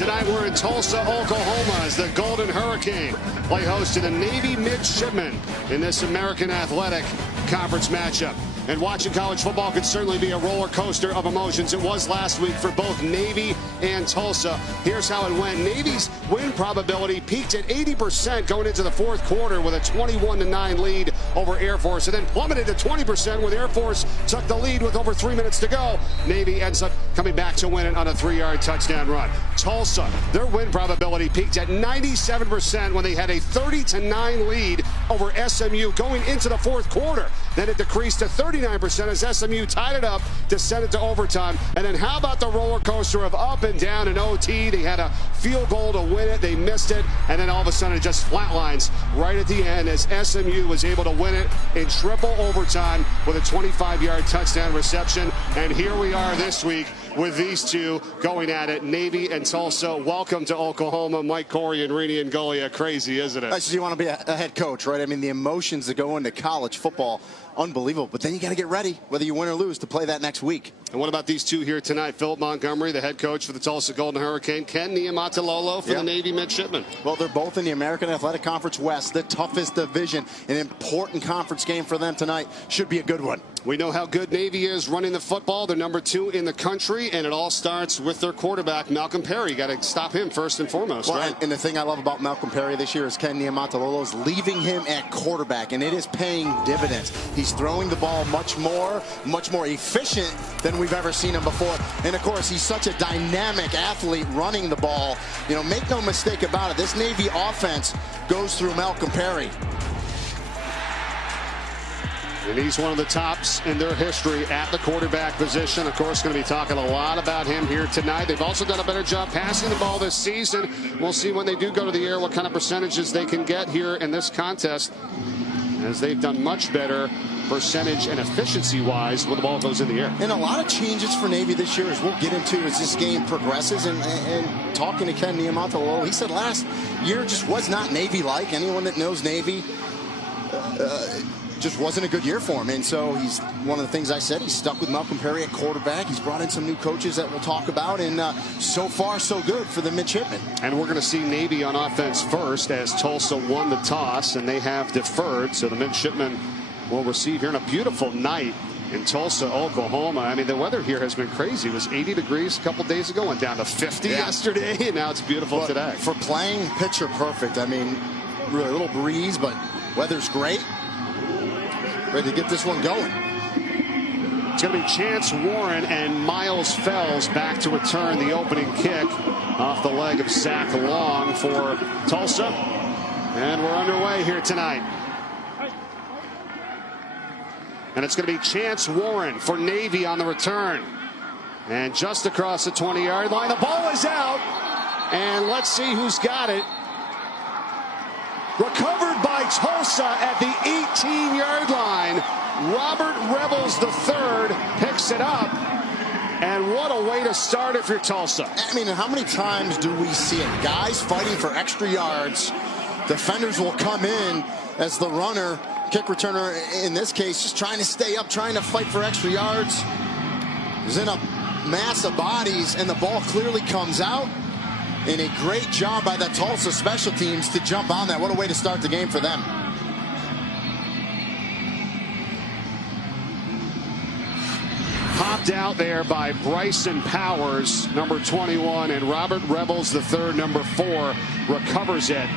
Tonight we're in Tulsa, Oklahoma as the Golden Hurricane play host to the Navy Midshipmen in this American Athletic Conference matchup. And watching college football could certainly be a roller coaster of emotions. It was last week for both Navy and Tulsa. Here's how it went. Navy's win probability peaked at 80% going into the fourth quarter with a 21-9 lead over Air Force, and then plummeted to 20% when Air Force took the lead with over 3 minutes to go. Navy ends up coming back to win it on a 3-yard touchdown run. Tulsa, their win probability peaked at 97% when they had a 30-9 lead over SMU going into the fourth quarter. Then it decreased to 39% as SMU tied it up to send it to overtime. And then how about the roller coaster of up and down in OT? They had a field goal to win it. They missed it. And then all of a sudden it just flatlines right at the end as SMU was able to win it in triple overtime with a 25-yard touchdown reception. And here we are this week with these two going at it, Navy and Tulsa. Welcome to Oklahoma, Mike Corey and Rini and Golia. Crazy, isn't it? So you want to be a head coach, right? I mean, the emotions that go into college football, unbelievable. But then you got to get ready, whether you win or lose, to play that next week. And what about these two here tonight? Philip Montgomery, the head coach for the Tulsa Golden Hurricane. Ken Niumatalolo for the Navy Midshipmen. Well, they're both in the American Athletic Conference West, the toughest division. An important conference game for them tonight. Should be a good one. We know how good Navy is running the football. They're number 2 in the country, and it all starts with their quarterback, Malcolm Perry. Got to stop him first and foremost, well, right? And the thing I love about Malcolm Perry this year is Ken Niumatalolo is leaving him at quarterback, and it is paying dividends. He's throwing the ball much more efficient than we've ever seen him before. And, of course, he's such a dynamic athlete running the ball. You know, make no mistake about it, this Navy offense goes through Malcolm Perry. And he's one of the tops in their history at the quarterback position. Of course, going to be talking a lot about him here tonight. They've also done a better job passing the ball this season. We'll see when they do go to the air what kind of percentages they can get here in this contest, as they've done much better percentage and efficiency-wise when the ball goes in the air. And a lot of changes for Navy this year, as we'll get into as this game progresses. And talking to Ken Niumatalolo, he said last year just was not Navy-like. Anyone that knows Navy, just wasn't a good year for him. And so he's one of the things I said, he's stuck with Malcolm Perry at quarterback. He's brought in some new coaches that we'll talk about, and so far so good for the midshipmen. And we're going to see Navy on offense first as Tulsa won the toss and they have deferred. So the midshipmen will receive here on a beautiful night in Tulsa, Oklahoma. I mean, the weather here has been crazy. It was 80 degrees a couple days ago, went down to 50 yesterday, and now it's beautiful today. For playing, picture perfect. I mean, really a little breeze, but weather's great. Ready to get this one going. It's going to be Chance Warren and Miles Fells back to return the opening kick off the leg of Zach Long for Tulsa. And we're underway here tonight. And it's going to be Chance Warren for Navy on the return. And just across the 20-yard line, the ball is out. And let's see who's got it. Recovered by Tulsa at the 18-yard line. Robert Rebels III picks it up. And what a way to start it for Tulsa. I mean, how many times do we see it? Guys fighting for extra yards. Defenders will come in as the runner, kick returner in this case, just trying to stay up, trying to fight for extra yards. There's in a mass of bodies, and the ball clearly comes out. And a great job by the Tulsa special teams to jump on that. What a way to start the game for them. Popped out there by Bryson Powers, number 21, and Robert Rebels III, number 4, recovers it.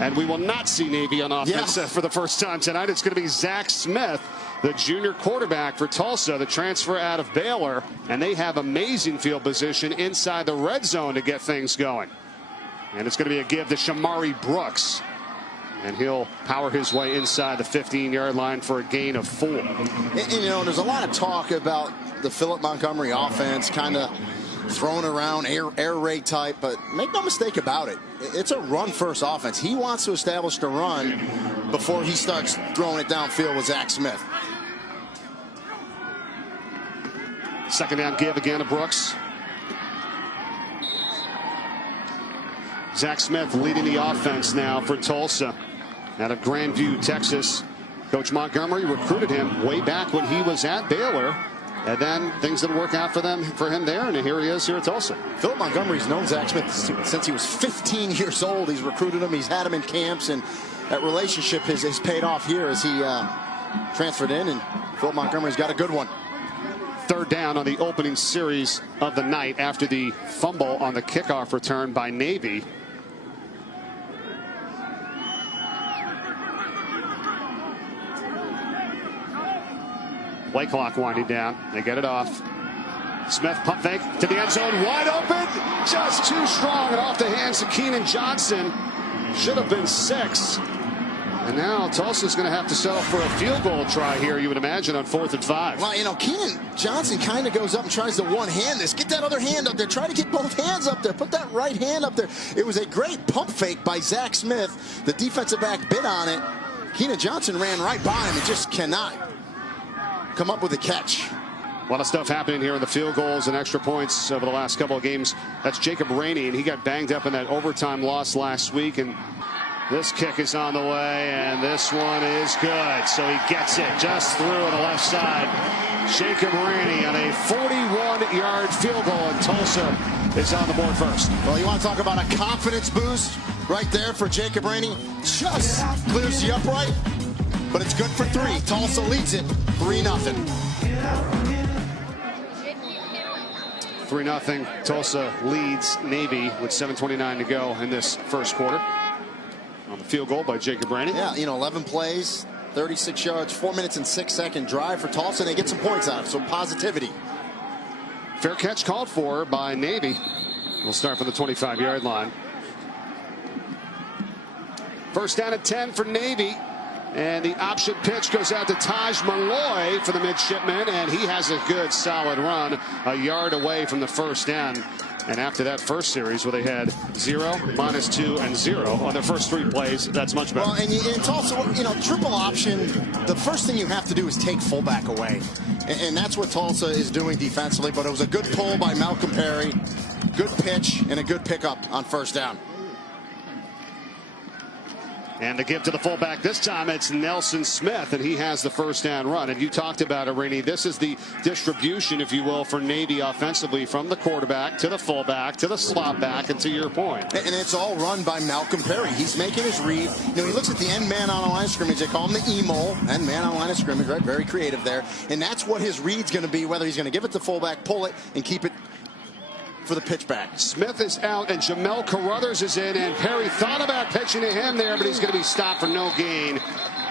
And we will not see Navy on offense for the first time tonight. It's going to be Zach Smith, the junior quarterback for Tulsa, the transfer out of Baylor. And they have amazing field position inside the red zone to get things going. And it's going to be a give to Shamari Brooks. And he'll power his way inside the 15-yard line for a gain of 4. And, you know, there's a lot of talk about the Philip Montgomery offense kind of thrown around air raid type, but make no mistake about it. It's a run-first offense. He wants to establish the run before he starts throwing it downfield with Zach Smith. Second down give again to Brooks. Zach Smith leading the offense now for Tulsa out of Grandview, Texas. Coach Montgomery recruited him way back when he was at Baylor. And then things didn't work out for him there, and here he is here at Tulsa. Philip Montgomery's known Zach Smith since he was 15 years old. He's recruited him. He's had him in camps, and that relationship has paid off here as he transferred in, and Philip Montgomery's got a good one. Third down on the opening series of the night after the fumble on the kickoff return by Navy. Play clock winding down. They get it off. Smith pump fake to the end zone. Wide open. Just too strong and off the hands of Keenan Johnson. Should have been 6. And now Tulsa's going to have to settle for a field goal try here, you would imagine, on 4th and 5. Well, you know, Keenan Johnson kind of goes up and tries to one-hand this. Get that other hand up there. Try to get both hands up there. Put that right hand up there. It was a great pump fake by Zach Smith. The defensive back bit on it. Keenan Johnson ran right by him and just cannot come up with a catch. A lot of stuff happening here in the field goals and extra points over the last couple of games. That's Jacob Rainey, and he got banged up in that overtime loss last week. And this kick is on the way, and this one is good. So he gets it just through on the left side. Jacob Rainey on a 41-yard field goal, and Tulsa is on the board first. Well, you want to talk about a confidence boost right there for Jacob Rainey? Just clears the upright, but it's good for 3. Tulsa leads it 3-0. 3-0. Tulsa leads Navy with 7:29 to go in this first quarter. On the field goal by Jacob Rainey. Yeah, you know, 11 plays, 36 yards, 4 minutes and 6-second drive for Tulsa. They get some points out of it, so positivity. Fair catch called for by Navy. We'll start from the 25-yard line. First down at 10 for Navy. And the option pitch goes out to Taj Malloy for the midshipman, and he has a good solid run a yard away from the first down. And after that first series where they had 0, -2, and 0 on their first 3 plays, that's much better. Well, and it's also, you know, triple option, the first thing you have to do is take fullback away. And that's what Tulsa is doing defensively, but it was a good pull by Malcolm Perry, good pitch, and a good pickup on first down. And the give to the fullback this time, it's Nelson Smith, and he has the first down run. And you talked about it, Rainey. This is the distribution, if you will, for Navy offensively, from the quarterback to the fullback to the slot back, and to your point. And it's all run by Malcolm Perry. He's making his read. You know, he looks at the end man on a line of scrimmage. They call him the emo, end man on a line of scrimmage, right? Very creative there. And that's what his read's going to be, whether he's going to give it to fullback, pull it, and keep it for the pitch back. Smith is out and Jamel Carruthers is in, and Perry thought about pitching to him there, but he's going to be stopped for no gain.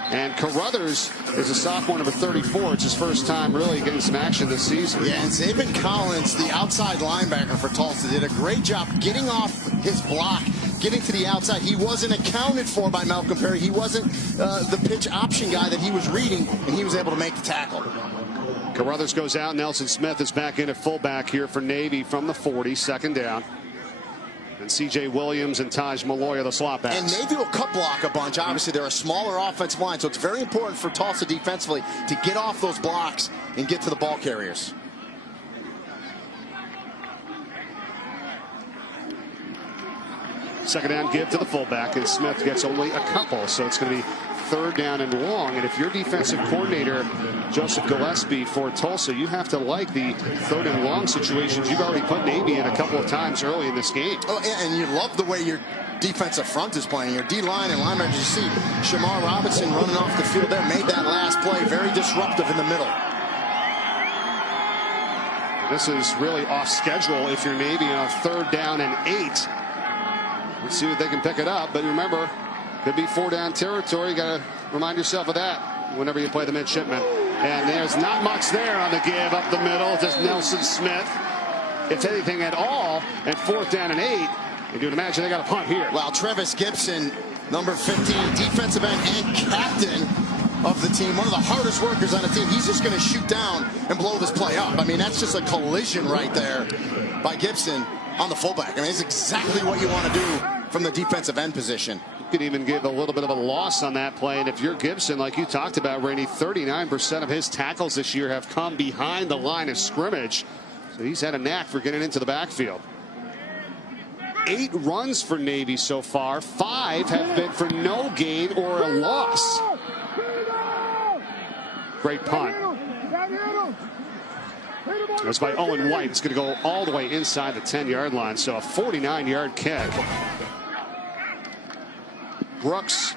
And Carruthers is a sophomore, number 34. It's his first time really getting some action this season. Yeah, and Zabin Collins, the outside linebacker for Tulsa, did a great job getting off his block, getting to the outside. He wasn't accounted for by Malcolm Perry. He wasn't the pitch option guy that he was reading, and he was able to make the tackle. Carruthers goes out. Nelson Smith is back in at fullback here for Navy from the 40, second down. And C.J. Williams and Taj Malloy are the slot backs. And Navy will cut block a bunch. Obviously, they're a smaller offensive line, so it's very important for Tulsa defensively to get off those blocks and get to the ball carriers. Second down give to the fullback, and Smith gets only a couple, so it's going to be third down and long. And if you're defensive coordinator Joseph Gillespie for Tulsa, you have to like the third and long situations. You've already put Navy in a couple of times early in this game. Oh, and you love the way your defensive front is playing. Your D-line and linebackers, you see Shamar Robinson running off the field there, made that last play very disruptive in the middle. This is really off schedule if you're Navy on third down and 8. Let's see if they can pick it up, but remember, could be 4-down territory. You got to remind yourself of that whenever you play the midshipman. And there's not much there on the give up the middle. Just Nelson Smith, if anything at all, at 4th down and 8. And you'd imagine they got a punt here. Well, Travis Gibson, number 15, defensive end and captain of the team, one of the hardest workers on the team. He's just going to shoot down and blow this play up. I mean, that's just a collision right there by Gibson on the fullback. I mean, it's exactly what you want to do from the defensive end position. You could even give a little bit of a loss on that play. And if you're Gibson, like you talked about, Rainey, 39% of his tackles this year have come behind the line of scrimmage. So he's had a knack for getting into the backfield. 8 runs for Navy so far. 5 have been for no gain or a loss. Great punt. It was by Owen White. It's going to go all the way inside the 10-yard line. So a 49-yard kick. Brooks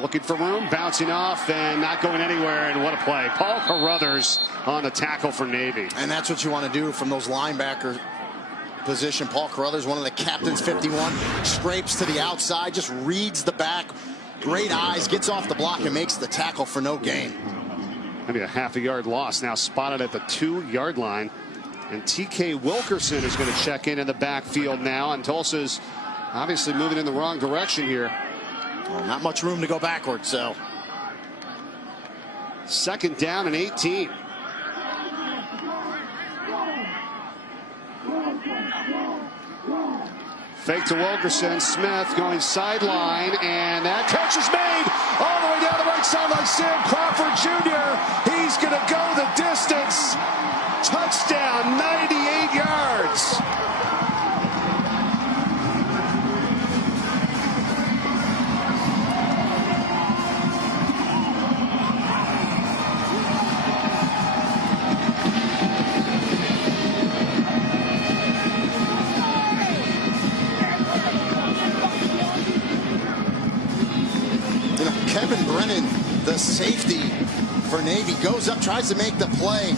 looking for room, bouncing off and not going anywhere. And what a play. Paul Carruthers on the tackle for Navy. And that's what you want to do from those linebacker position. Paul Carruthers, one of the captains, 51, scrapes to the outside, just reads the back. Great eyes, gets off the block and makes the tackle for no gain. Maybe a half a yard loss. Now spotted at the 2-yard line. And TK Wilkerson is going to check in the backfield now. And Tulsa's obviously moving in the wrong direction here. Well, not much room to go backwards, so. 2nd down and 18. Fake to Wilkerson. Smith going sideline, and that catch is made all the way down the right side by Sam Crawford Jr. He's going to go the distance. Touchdown, 98 yards. Kevin Brennan, the safety for Navy, goes up, tries to make the play.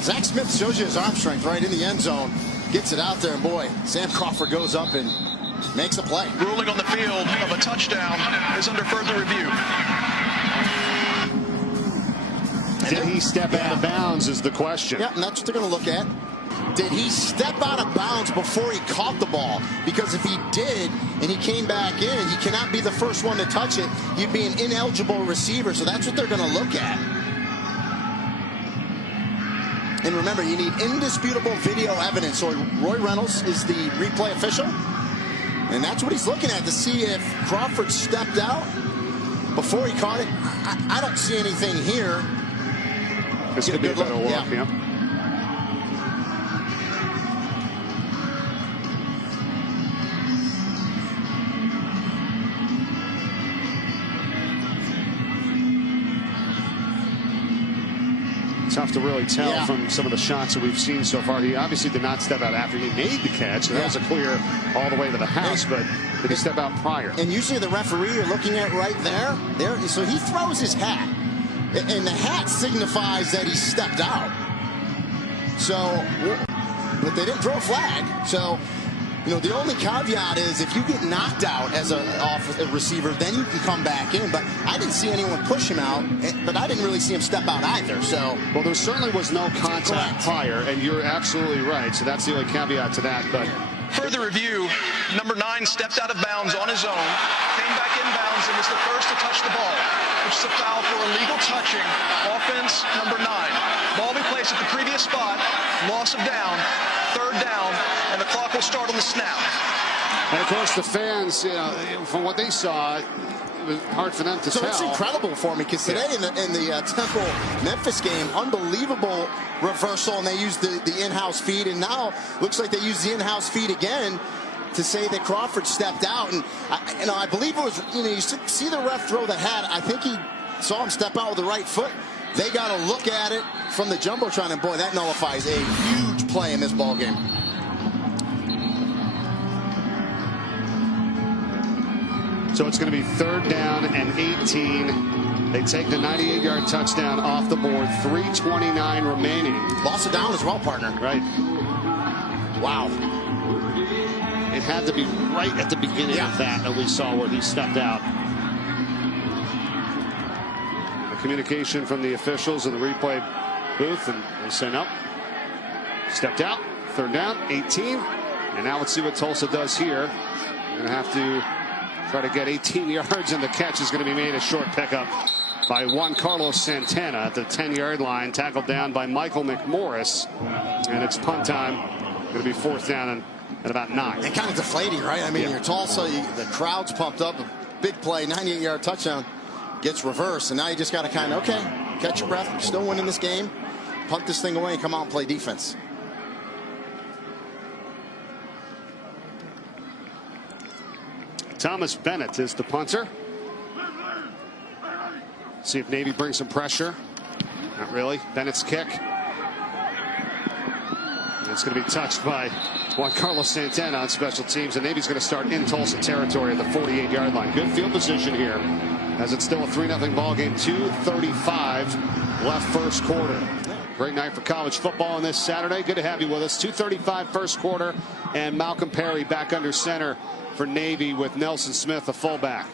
Zach Smith shows you his arm strength right in the end zone. Gets it out there, and boy, Sam Crawford goes up and makes a play. Ruling on the field of a touchdown is under further review. Did he step out of bounds is the question. Yeah, and that's what they're going to look at. Did he step out of bounds before he caught the ball? Because if he did and he came back in, he cannot be the first one to touch it. He'd be an ineligible receiver, so that's what they're going to look at. And remember, you need indisputable video evidence. So Roy Reynolds is the replay official, and that's what he's looking at to see if Crawford stepped out before he caught it. I don't see anything here. This could be a better look, yeah. Tough to really tell from some of the shots that we've seen so far. He obviously did not step out after he made the catch. So that was a clear all the way to the house, but did he step out prior? And usually the referee you're looking at right there, so he throws his hat, and the hat signifies that he stepped out. So, but they didn't throw a flag. So, you know, the only caveat is if you get knocked out as a receiver, then you can come back in. But I didn't see anyone push him out, but I didn't really see him step out either. So, well, there certainly was no contact prior, and you're absolutely right. So that's the only caveat to that. But further review, number 9 stepped out of bounds on his own, came back in bounds, and was the first to touch the ball, which is a foul for illegal touching. Offense number 9. Ball be placed at the previous spot, loss of down, 3rd down, and the clock will start on the snap. And of course, the fans, you know, from what they saw, it was hard for them to tell. So it's incredible for me because today in the Temple-Memphis game, unbelievable reversal, and they used the in-house feed, and now looks like they used the in-house feed again to say that Crawford stepped out. And I believe it was, you see the ref throw the hat. I think he saw him step out with the right foot. They got to look at it from the jumbotron, and boy, that nullifies a huge play in this ball game. So it's going to be 3rd down and 18. They take the 98-yard touchdown off the board. 3:29 remaining. Loss of down as well, partner. Right. Wow. It had to be right at the beginning of that we saw where he stepped out. The communication from the officials in the replay booth, and they say no. Stepped out. 3rd down, 18. And now let's see what Tulsa does here. They're going to have to try to get 18 yards, and the catch is going to be made a short pickup by Juan Carlos Santana at the 10-yard line, tackled down by Michael McMorris, and it's punt time. Going to be 4th down and about 9. And kind of deflating, right? I mean, you're Tulsa, the crowd's pumped up, a big play, 98-yard touchdown, gets reversed, and now you just got to kind of, okay, catch your breath, still winning this game, punt this thing away and come out and play defense. Thomas Bennett is the punter. See if Navy brings some pressure. Not really. Bennett's kick. It's going to be touched by Juan Carlos Santana on special teams, and Navy's going to start in Tulsa territory at the 48-yard line. Good field position here, as it's still a 3-0 ball game. 2:35 left first quarter. Great night for college football on this Saturday. Good to have you with us. 2:35 first quarter, and Malcolm Perry back under center for Navy with Nelson Smith, the fullback.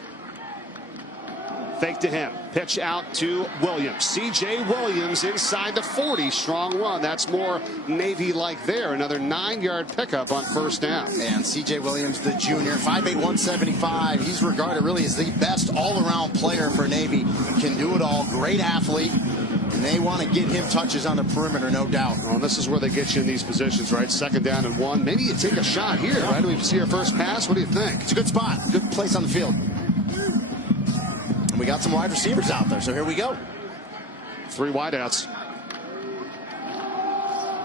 Fake to him. Pitch out to Williams. C.J. Williams inside the 40. Strong run. That's more Navy-like there. Another 9-yard pickup on first down. And C.J. Williams, the junior, 5'8", 175. He's regarded really as the best all-around player for Navy. Can do it all. Great athlete. And they want to get him touches on the perimeter, no doubt. Well, this is where they get you in these positions, right? 2nd down and 1. Maybe you take a shot here, right? Do we see our first pass? What do you think? It's a good spot. Good place on the field. We got some wide receivers out there, so here we go. 3 wideouts.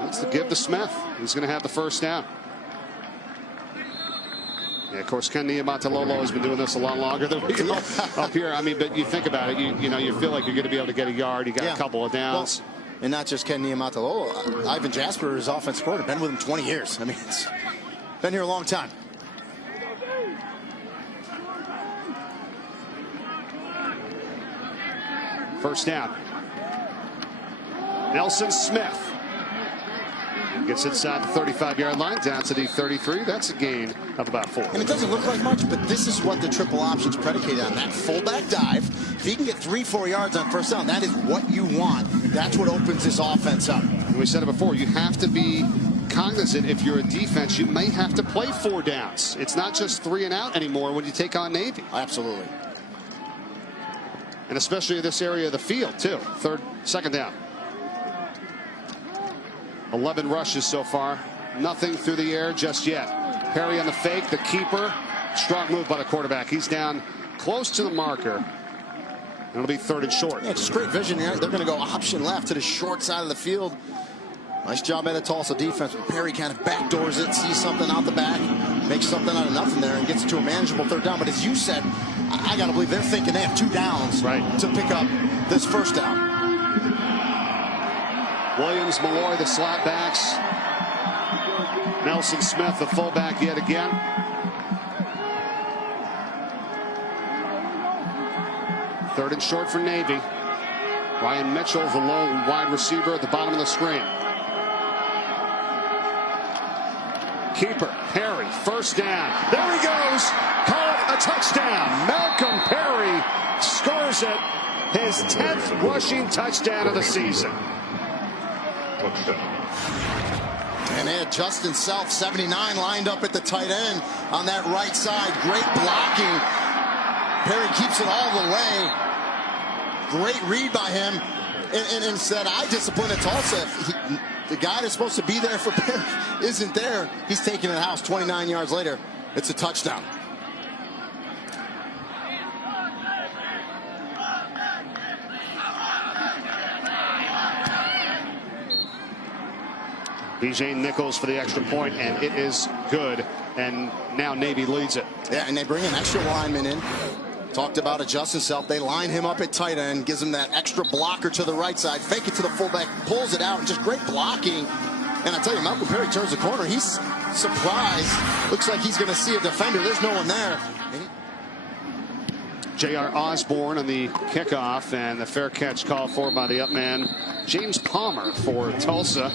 That's the give to Smith. He's going to have the first down. Yeah, of course, Ken Niumatalolo has been doing this a lot longer than we up here. I mean, but you think about it, you know, you feel like you're going to be able to get a yard. You got a couple of downs. Well, and not just Ken Niumatalolo. Ivan Jasper, his offensive coordinator, been with him 20 years. I mean, it's been here a long time. First down. Nelson Smith gets inside the 35-yard line, down to the 33. That's a gain of about 4. And it doesn't look like much, but this is what the triple option's predicated on. That fullback dive. If he can get 3-4 yards on first down, that is what you want. That's what opens this offense up. And we said it before, you have to be cognizant. If you're a defense, you may have to play 4 downs. It's not just 3 and out anymore when you take on Navy. Absolutely. And especially in this area of the field, too. 2nd down. 11 rushes so far. Nothing through the air just yet. Perry on the fake, the keeper. Strong move by the quarterback. He's down close to the marker. It'll be 3rd and short. Yeah, it's just great vision here. They're going to go option left to the short side of the field. Nice job by the Tulsa defense. Perry kind of backdoors it, sees something out the back, makes something out of nothing there, and gets it to a manageable 3rd down. But as you said, I got to believe they're thinking they have 2 downs to pick up this first down. Williams, Malloy, the slot backs. Nelson Smith, the fullback yet again. Third and short for Navy. Ryan Mitchell, the lone wide receiver at the bottom of the screen. Keeper, Perry, first down. There he goes. Call it a touchdown. Malcolm Perry scores it. His 10th rushing touchdown of the season. And they had Justin Self, 79, lined up at the tight end on that right side. Great blocking. Perry keeps it all the way. Great read by him. And said, I discipline at Tulsa. The guy that's supposed to be there for Perry isn't there. He's taking it house 29 yards later. It's a touchdown. BJ Nichols for the extra point, and it is good. And now Navy leads it. Yeah, and they bring an extra lineman in. Talked about it, Justin Self. They line him up at tight end, gives him that extra blocker to the right side, fake it to the fullback, pulls it out, and just great blocking. And I tell you, Malcolm Perry turns the corner. He's surprised. Looks like he's going to see a defender. There's no one there. J.R. Osborne on the kickoff, and the fair catch called for by the up man, James Palmer for Tulsa.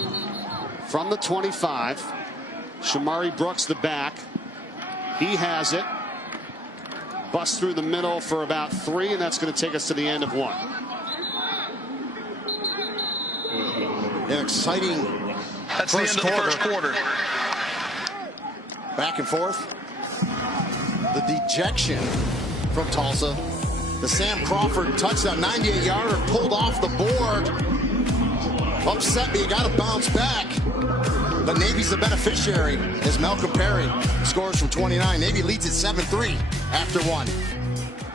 From the 25, Shamari Brooks, the back. He has it. Busts through the middle for about 3, and that's going to take us to the end of 1. An exciting That's the end of the first quarter. Back and forth. The dejection from Tulsa. The Sam Crawford touchdown, 98-yarder, pulled off the board. Upset me, you got to bounce back. But Navy's the beneficiary as Malcolm Perry scores from 29. Navy leads at 7-3 after 1.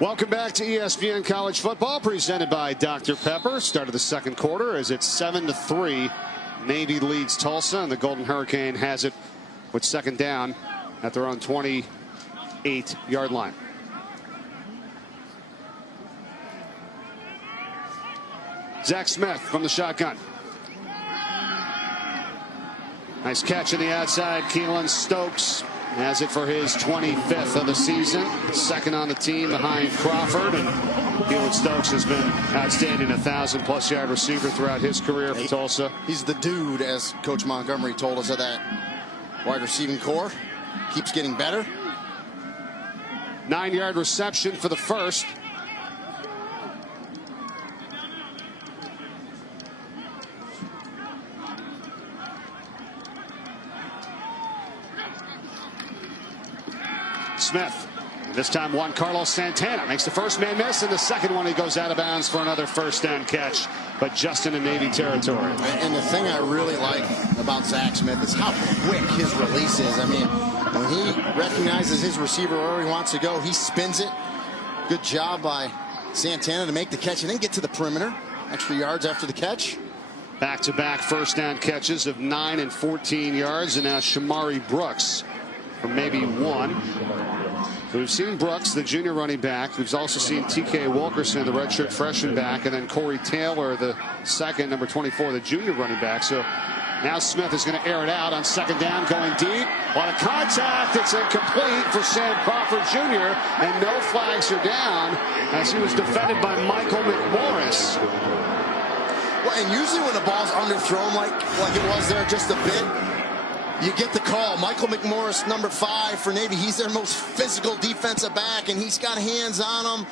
Welcome back to ESPN College Football, presented by Dr. Pepper. Start of the second quarter as it's 7-3. Navy leads Tulsa, and the Golden Hurricane has it with 2nd down at their own 28-yard line. Zach Smith from the shotgun. Nice catch on the outside. Keelan Stokes has it for his 25th of the season. Second on the team behind Crawford. And Keelan Stokes has been outstanding, 1,000+ yard receiver throughout his career for Tulsa. He's the dude, as Coach Montgomery told us, of that wide receiving core. Keeps getting better. 9-yard reception for the first. Smith, this time Juan Carlos Santana makes the first man miss, and the second one he goes out of bounds for another first down catch, but just in a Navy territory. And the thing I really like about Zach Smith is how quick his release is. I mean, when he recognizes his receiver where he wants to go, he spins it. Good job by Santana to make the catch and then get to the perimeter. Extra yards after the catch. Back-to-back first down catches of 9 and 14 yards, and now Shamari Brooks for maybe 1. So we've seen Brooks, the junior running back. We've also seen TK Wilkerson, the redshirt freshman back, and then Corey Taylor, the second, number 24, the junior running back. So now Smith is going to air it out on second down, going deep. A lot of contact. It's incomplete for Sam Crawford Jr., and no flags are down as he was defended by Michael McMorris. Well, and usually when the ball's underthrown like it was there just a bit, you get the call. Michael McMorris, number 5 for Navy. He's their most physical defensive back, and he's got hands on him.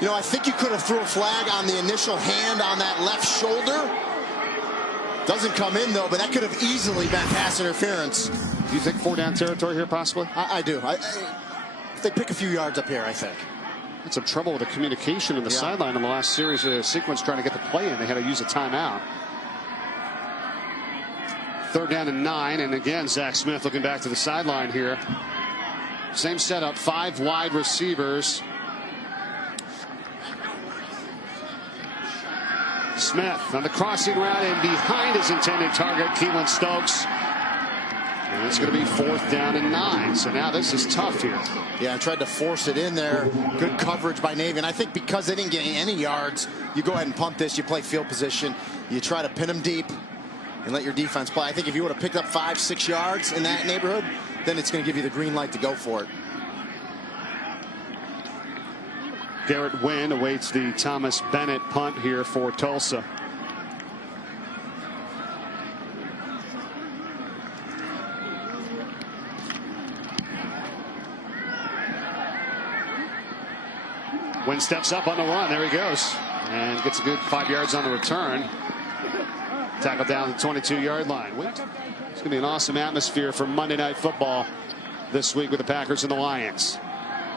You know, I think you could have threw a flag on the initial hand on that left shoulder. Doesn't come in, though, but that could have easily been pass interference. Do you think 4-down territory here, possibly? I do. If they pick a few yards up here, I think. Had some trouble with the communication in the sideline in the last series sequence trying to get the play in. They had to use a timeout. 3rd down and 9, and again Zach Smith looking back to the sideline here. Same setup, 5 wide receivers. Smith on the crossing route and behind his intended target, Keelan Stokes. And it's going to be 4th down and 9. So now this is tough here. Yeah, I tried to force it in there. Good coverage by Navy. And I think because they didn't get any yards, you go ahead and punt this. You play field position. You try to pin them deep and let your defense play. I think if you would have picked up 5-6 yards in that neighborhood, then it's going to give you the green light to go for it. Garrett Wynn awaits the Thomas Bennett punt here for Tulsa. Wynn steps up on the run. There he goes. And gets a good 5 yards on the return. Tackle down the 22-yard line. It's going to be an awesome atmosphere for Monday Night Football this week with the Packers and the Lions.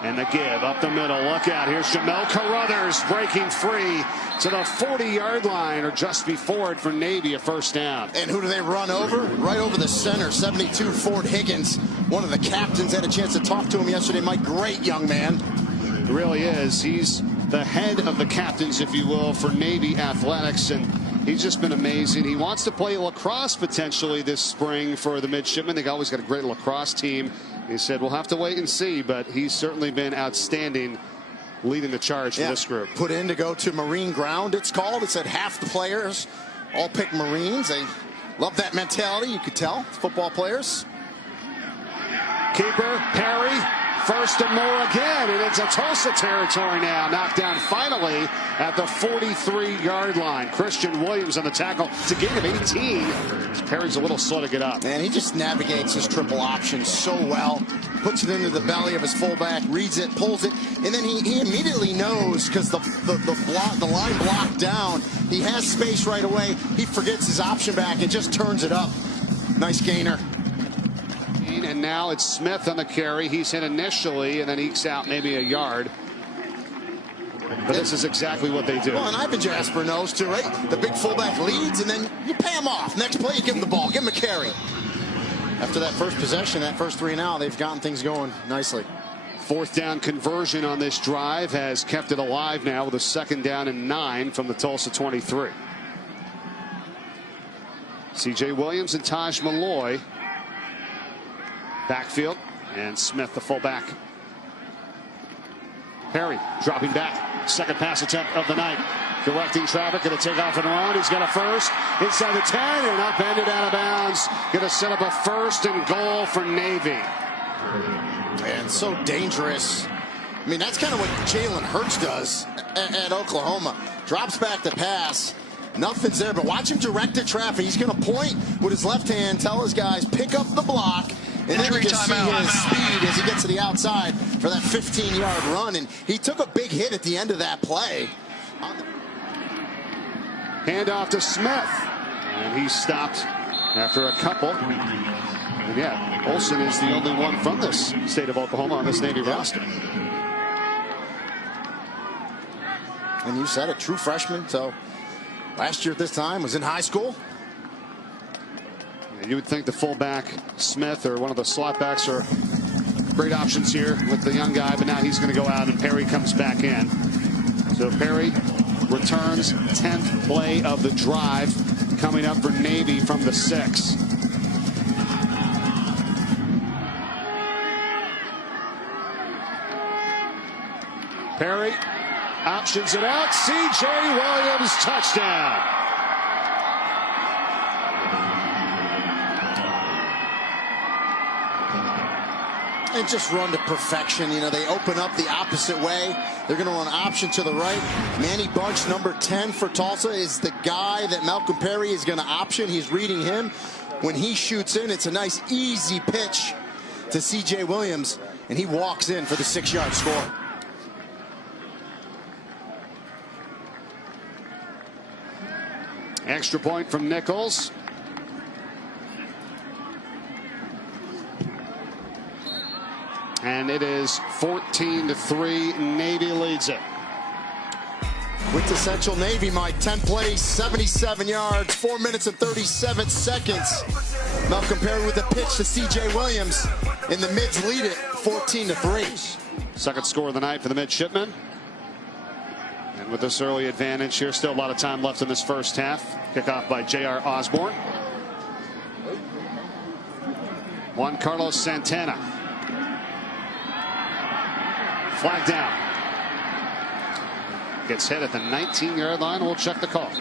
And the give up the middle. Look out. Here's Jamel Carruthers breaking free to the 40-yard line, or just before it for Navy, a first down. And who do they run over? Right over the center, 72, Ford Higgins. One of the captains. Had a chance to talk to him yesterday. My great young man. He really is. He's the head of the captains, if you will, for Navy athletics, and he's just been amazing. He wants to play lacrosse potentially this spring for the midshipmen. They've always got a great lacrosse team. He said we'll have to wait and see, but he's certainly been outstanding leading the charge for this group. Put in to go to Marine ground, it's called. It said half the players all pick Marines. They love that mentality, you could tell. Football players. Keeper, Perry. First and more again, and it's a Tulsa territory now. Knocked down finally at the 43-yard line. Christian Williams on the tackle. It's a gain of 18. Perry's a little slow to get up. And he just navigates his triple option so well. Puts it into the belly of his fullback, reads it, pulls it, and then he immediately knows, because the line blocked down, he has space right away. He forgets his option back and just turns it up. Nice gainer. And now it's Smith on the carry. He's hit initially and then ekes out maybe a yard. But this is exactly what they do. Well, and Ivan Jasper knows too, right? The big fullback leads, and then you pay him off. Next play, you give him the ball, give him a carry. After that first possession, that first 3 and out, they've gotten things going nicely. 4th down conversion on this drive has kept it alive now with a 2nd down and 9 from the Tulsa 23. C.J. Williams and Taj Malloy backfield, and Smith the fullback. Perry dropping back. 2nd pass attempt of the night. directing traffic, going to take off and around. He's got a first inside the 10 and upended out of bounds. Going to set up a 1st and goal for Navy. And so dangerous. I mean, that's kind of what Jalen Hurts does at Oklahoma. Drops back to pass. Nothing's there, but watch him direct the traffic. He's going to point with his left hand, tell his guys, pick up the block, and then you just see his speed as he gets to the outside for that 15-yard run. And he took a big hit at the end of that play. Handoff to Smith, and he stopped after a couple. And yeah, Olsen is the only one from this state of Oklahoma on this Navy roster. And you said it, true freshman. So last year at this time was in high school. You would think the fullback Smith or one of the slot backs are great options here with the young guy, but now he's going to go out and Perry comes back in. So Perry returns, 10th play of the drive coming up for Navy from the 6. Perry options it out. C.J. Williams, touchdown. And just run to perfection. You know, they open up the opposite way. They're going to run option to the right. Manny Bunch, number 10 for Tulsa, is the guy that Malcolm Perry is going to option. He's reading him. When he shoots in, it's a nice, easy pitch to C.J. Williams, and he walks in for the 6-yard score. Extra point from Nichols. And it is 14-3. Navy leads it. Quintessential Navy, Mike. 10 plays, 77 yards, 4 minutes and 37 seconds. Malcolm Perry with a pitch to C.J. Williams. And the Mids lead it 14-3. Second score of the night for the midshipmen. And with this early advantage here, still a lot of time left in this first half. Kickoff by J.R. Osborne. Juan Carlos Santana. Flag down. Gets hit at the 19-yard line. We'll check the call.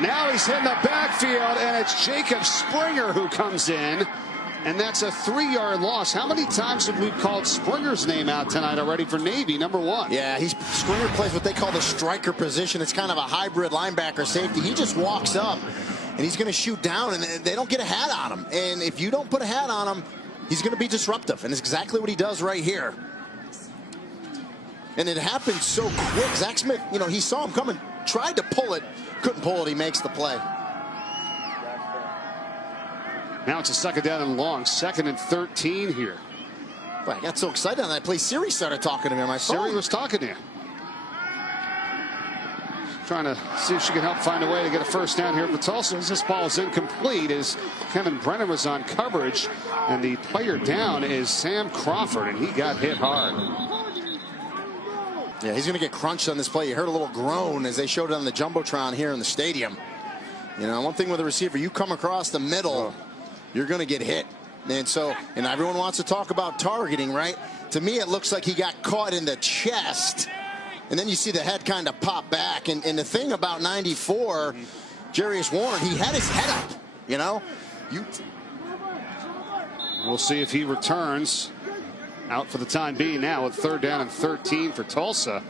Now he's hitting the backfield, and it's Jacob Springer who comes in. And that's a 3-yard loss. How many times have we called Springer's name out tonight already for Navy, number 1? Yeah, Springer plays what they call the striker position. It's kind of a hybrid linebacker safety. He just walks up, and he's going to shoot down, and they don't get a hat on him. And if you don't put a hat on him, he's going to be disruptive, and it's exactly what he does right here. And it happened so quick. Zach Smith, you know, he saw him coming, tried to pull it, couldn't pull it. He makes the play. Now it's a 2nd down and long, 2nd and 13 here. Boy, I got so excited on that play. Siri started talking to me on my phone. Siri was talking to you. Trying to see if she can help find a way to get a first down here for Tulsa. This ball is incomplete as Kevin Brennan was on coverage, and the player down is Sam Crawford, and he got hit hard. Yeah, he's going to get crunched on this play. You heard a little groan as they showed it on the Jumbotron here in the stadium. You know, one thing with a receiver, you come across the middle, you're going to get hit. And so, and everyone wants to talk about targeting, right? To me, it looks like he got caught in the chest. And then you see the head kind of pop back. And the thing about 94, Jarius Warren, he had his head up, you know? We'll see if he returns. Out for the time being now with 3rd down and 13 for Tulsa.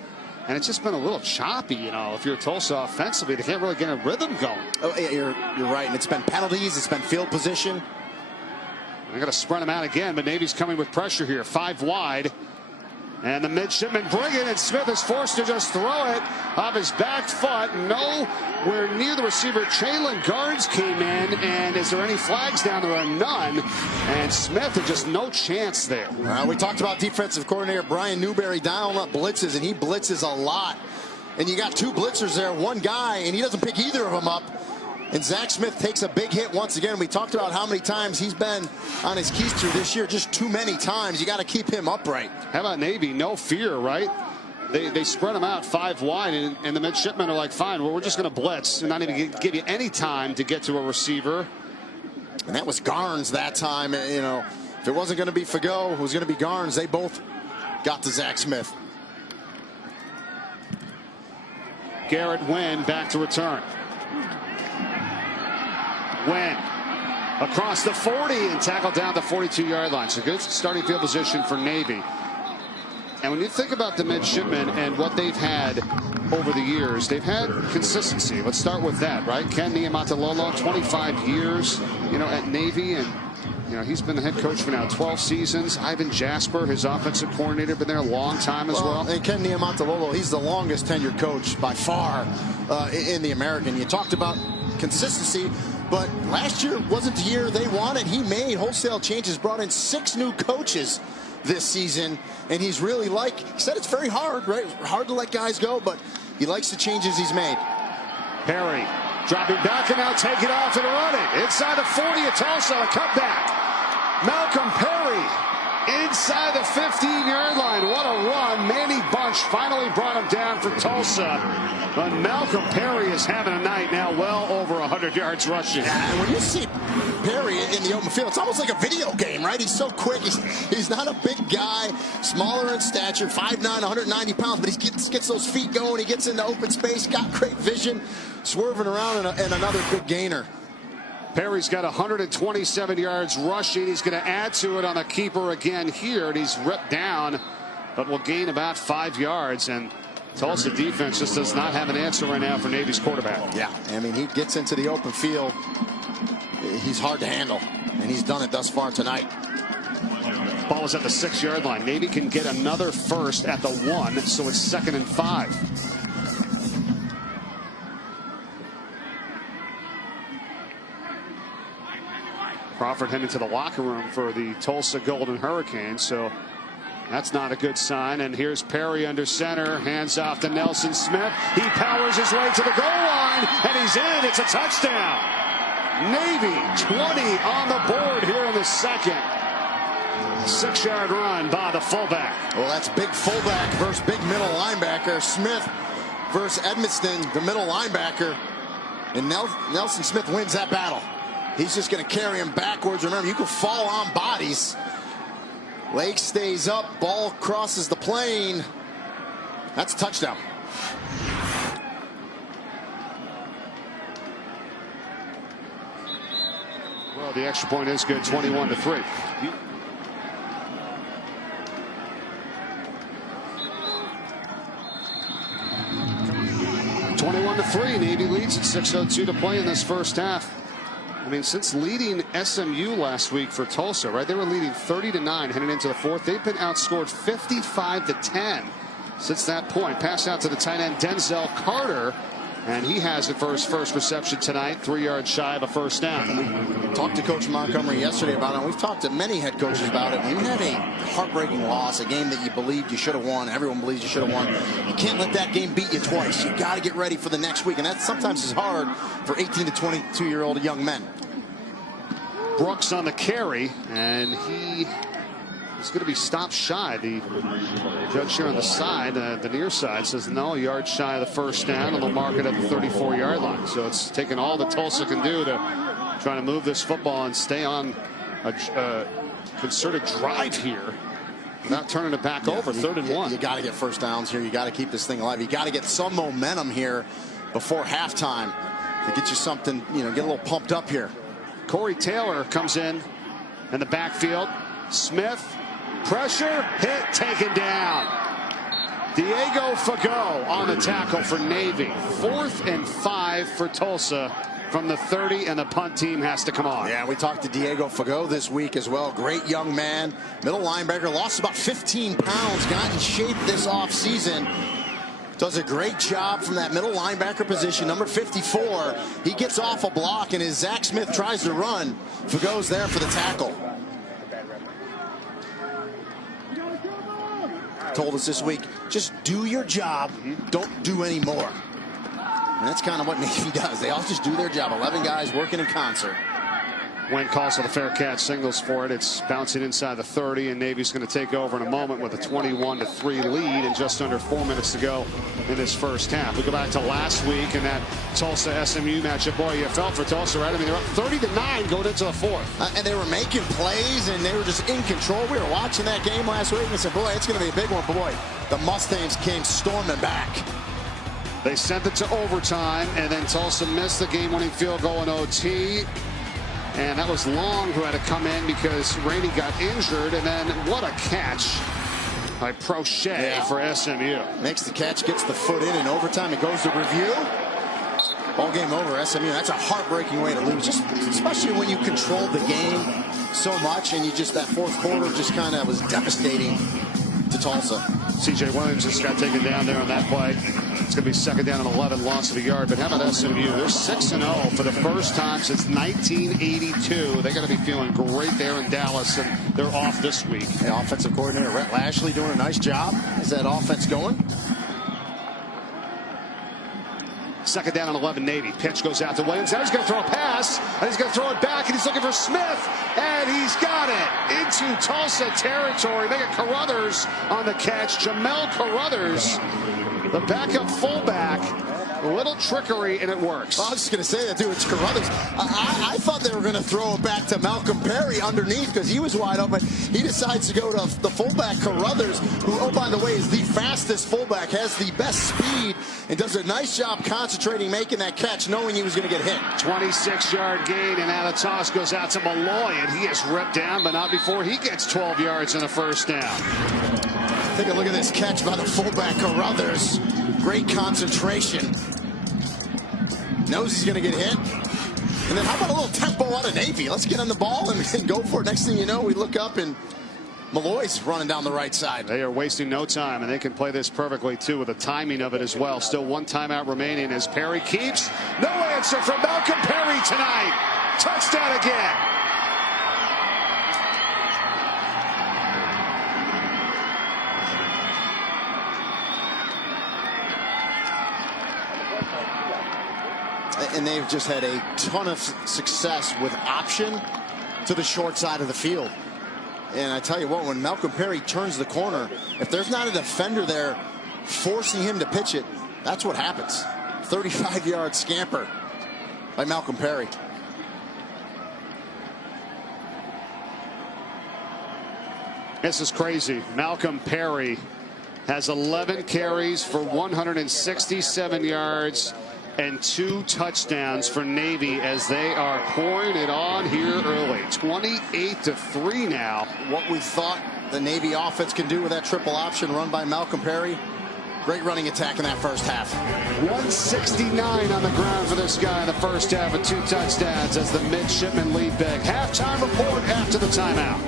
And it's just been a little choppy, you know, if you're Tulsa offensively. They can't really get a rhythm going. Oh, yeah, you're right. And it's been penalties. It's been field position. They're going to spread him out again, but Navy's coming with pressure here. 5 wide. And the midshipmen bring it, and Smith is forced to just throw it off his back foot. Nowhere near the receiver. Jalen Guards came in, and is there any flags down there? None. And Smith had just no chance there. We talked about defensive coordinator Brian Newberry dialing up blitzes, and he blitzes a lot. And you got 2 blitzers there, one guy, and he doesn't pick either of them up. And Zach Smith takes a big hit once again. We talked about how many times he's been on his keister this year. Just too many times. You got to keep him upright. How about Navy? No fear, right? They spread him out 5 wide, and the midshipmen are like, fine, well, we're just going to blitz and not even give you any time to get to a receiver. And that was Garnes that time. You know, if it wasn't going to be Fago, it was going to be Garnes. They both got to Zach Smith. Garrett Wynn back to return. Wynn across the 40 and tackled down the 42-yard line. So good starting field position for Navy. And when you think about the midshipmen and what they've had over the years, they've had consistency. Let's start with that, right? Ken Niumatalolo, 25 years, at Navy, and he's been the head coach for now 12 seasons. Ivan Jasper, his offensive coordinator, been there a long time as well. And Ken Niumatalolo, he's the longest tenured coach by far in the American. You talked about consistency, but last year wasn't the year they wanted. He made wholesale changes, brought in 6 new coaches this season, and he's really he said it's very hard, right? Hard to let guys go, but he likes the changes he's made. Perry dropping back and now taking off and running. Inside the 40 of Tulsa, a cutback. Malcolm Perry inside the 15-yard line. What a run. Manny Bunch finally brought him down for Tulsa. But Malcolm Perry is having a night now, well over 100 yards rushing. Yeah, and when you see Perry in the open field, it's almost like a video game, right? He's so quick. He's not a big guy, smaller in stature, 5'9", 190 pounds, but he gets those feet going. He gets into open space, got great vision, swerving around, and another big gainer. Perry's got 127 yards rushing. He's going to add to it on a keeper again here, and he's ripped down, but will gain about 5 yards. And Tulsa defense just does not have an answer right now for Navy's quarterback. Yeah, I mean, he gets into the open field. He's hard to handle, and he's done it thus far tonight. Ball is at the 6-yard line. Navy can get another first at the 1, so it's 2nd and 5. Crawford heading to the locker room for the Tulsa Golden Hurricane, so that's not a good sign. And here's Perry under center, hands off to Nelson Smith. He powers his way to the goal line, and he's in. It's a touchdown. Navy 20 on the board here in the second. 6-yard run by the fullback. Well, that's big fullback versus big middle linebacker. Smith versus Edmiston, the middle linebacker. And Nelson Smith wins that battle. He's just going to carry him backwards. Remember, you can fall on bodies. Lake stays up. Ball crosses the plane. That's a touchdown. Well, the extra point is good, 21-3. 21-3. Navy leads at 6:02 to play in this first half. I mean, since leading SMU last week for Tulsa, right? They were leading 30-9 heading into the fourth. They've been outscored 55-10 since that point. Pass out to the tight end Denzel Carter, and he has it for his first reception tonight, 3 yards shy of a first down. We talked to Coach Montgomery yesterday about it. We've talked to many head coaches about it. When you have a heartbreaking loss, a game that you believed you should have won, everyone believes you should have won, you can't let that game beat you twice. You got to get ready for the next week, and that sometimes is hard for 18 to 22-year-old young men. Brooks on the carry, and he is going to be stopped shy. The judge here on the side, the near side, says no, a yard shy of the first down, and they'll mark it at the 34-yard line. So it's taken all that Tulsa can do to try to move this football and stay on a concerted drive here without turning it back over. 3rd and 1. You got to get first downs here. You got to keep this thing alive. You got to get some momentum here before halftime to get you something, get a little pumped up here. Corey Taylor comes in the backfield. Smith, pressure, hit, taken down. Diego Fago on the tackle for Navy. 4th and 5 for Tulsa from the 30, and the punt team has to come on. Yeah, we talked to Diego Fago this week as well. Great young man, middle linebacker, lost about 15 pounds, got in shape this offseason. Does a great job from that middle linebacker position, number 54. He gets off a block, and as Zach Smith tries to run, Fago's there for the tackle. Told us this week, just do your job, don't do any more. And that's kind of what Navy does. They all just do their job. 11 guys working in concert. Wayne calls for the fair catch, signals for it. It's bouncing inside the 30, and Navy's going to take over in a moment with a 21-3 lead and just under 4 minutes to go in this first half. We go back to last week in that Tulsa-SMU matchup. Boy, you felt for Tulsa, right? I mean, they're up 30-9 going into the fourth. And they were making plays, and they were just in control. We were watching that game last week and said, boy, it's going to be a big one. But boy, the Mustangs came storming back. They sent it to overtime, and then Tulsa missed the game-winning field goal in OT. And that was Long who had to come in because Rainey got injured. And then what a catch by Prochet for SMU. Makes the catch, gets the foot in overtime. It goes to review. Ball game over, SMU. That's a heartbreaking way to lose, just especially when you control the game so much, and you just, that fourth quarter just kind of was devastating to Tulsa. C.J. Williams just got taken down there on that play. It's going to be second down and 11, loss of a yard. But how about SMU? They're 6-0 for the first time since 1982. They're going to be feeling great there in Dallas, and they're off this week. The offensive coordinator, Rhett Lashley, doing a nice job. Is that offense going? Second down and 11, Navy. Pitch goes out to Williams. Now he's going to throw a pass, and he's going to throw it back, and he's looking for Smith, and he's got it into Tulsa territory. They get Carruthers on the catch. Jamel Carruthers, the backup fullback. A little trickery, and it works. I was just going to say that, dude. It's Carruthers. I thought they were going to throw it back to Malcolm Perry underneath because he was wide open. He decides to go to the fullback, Carruthers, who, oh, by the way, is the fastest fullback, has the best speed, and does a nice job concentrating, making that catch, knowing he was going to get hit. 26-yard gain, and now the toss goes out to Malloy, and he is ripped down, but not before he gets 12 yards and a first down. Take a look at this catch by the fullback, Carruthers. Great concentration. Knows he's going to get hit. And then how about a little tempo out of Navy? Let's get on the ball and go for it. Next thing you know, we look up and Malloy's running down the right side. They are wasting no time, and they can play this perfectly, too, with the timing of it as well. Still one timeout remaining as Perry keeps. No answer from Malcolm Perry tonight. Touchdown again. And they've just had a ton of success with option to the short side of the field. And I tell you what, when Malcolm Perry turns the corner, if there's not a defender there forcing him to pitch it, that's what happens. 35-yard scamper by Malcolm Perry. This is crazy. Malcolm Perry has 11 carries for 167 yards and 2 touchdowns for Navy as they are pouring it on here early. 28-3 now. What we thought the Navy offense can do with that triple option run by Malcolm Perry. Great running attack in that first half. 169 on the ground for this guy in the first half with 2 touchdowns as the midshipmen lead big. Halftime report after the timeout.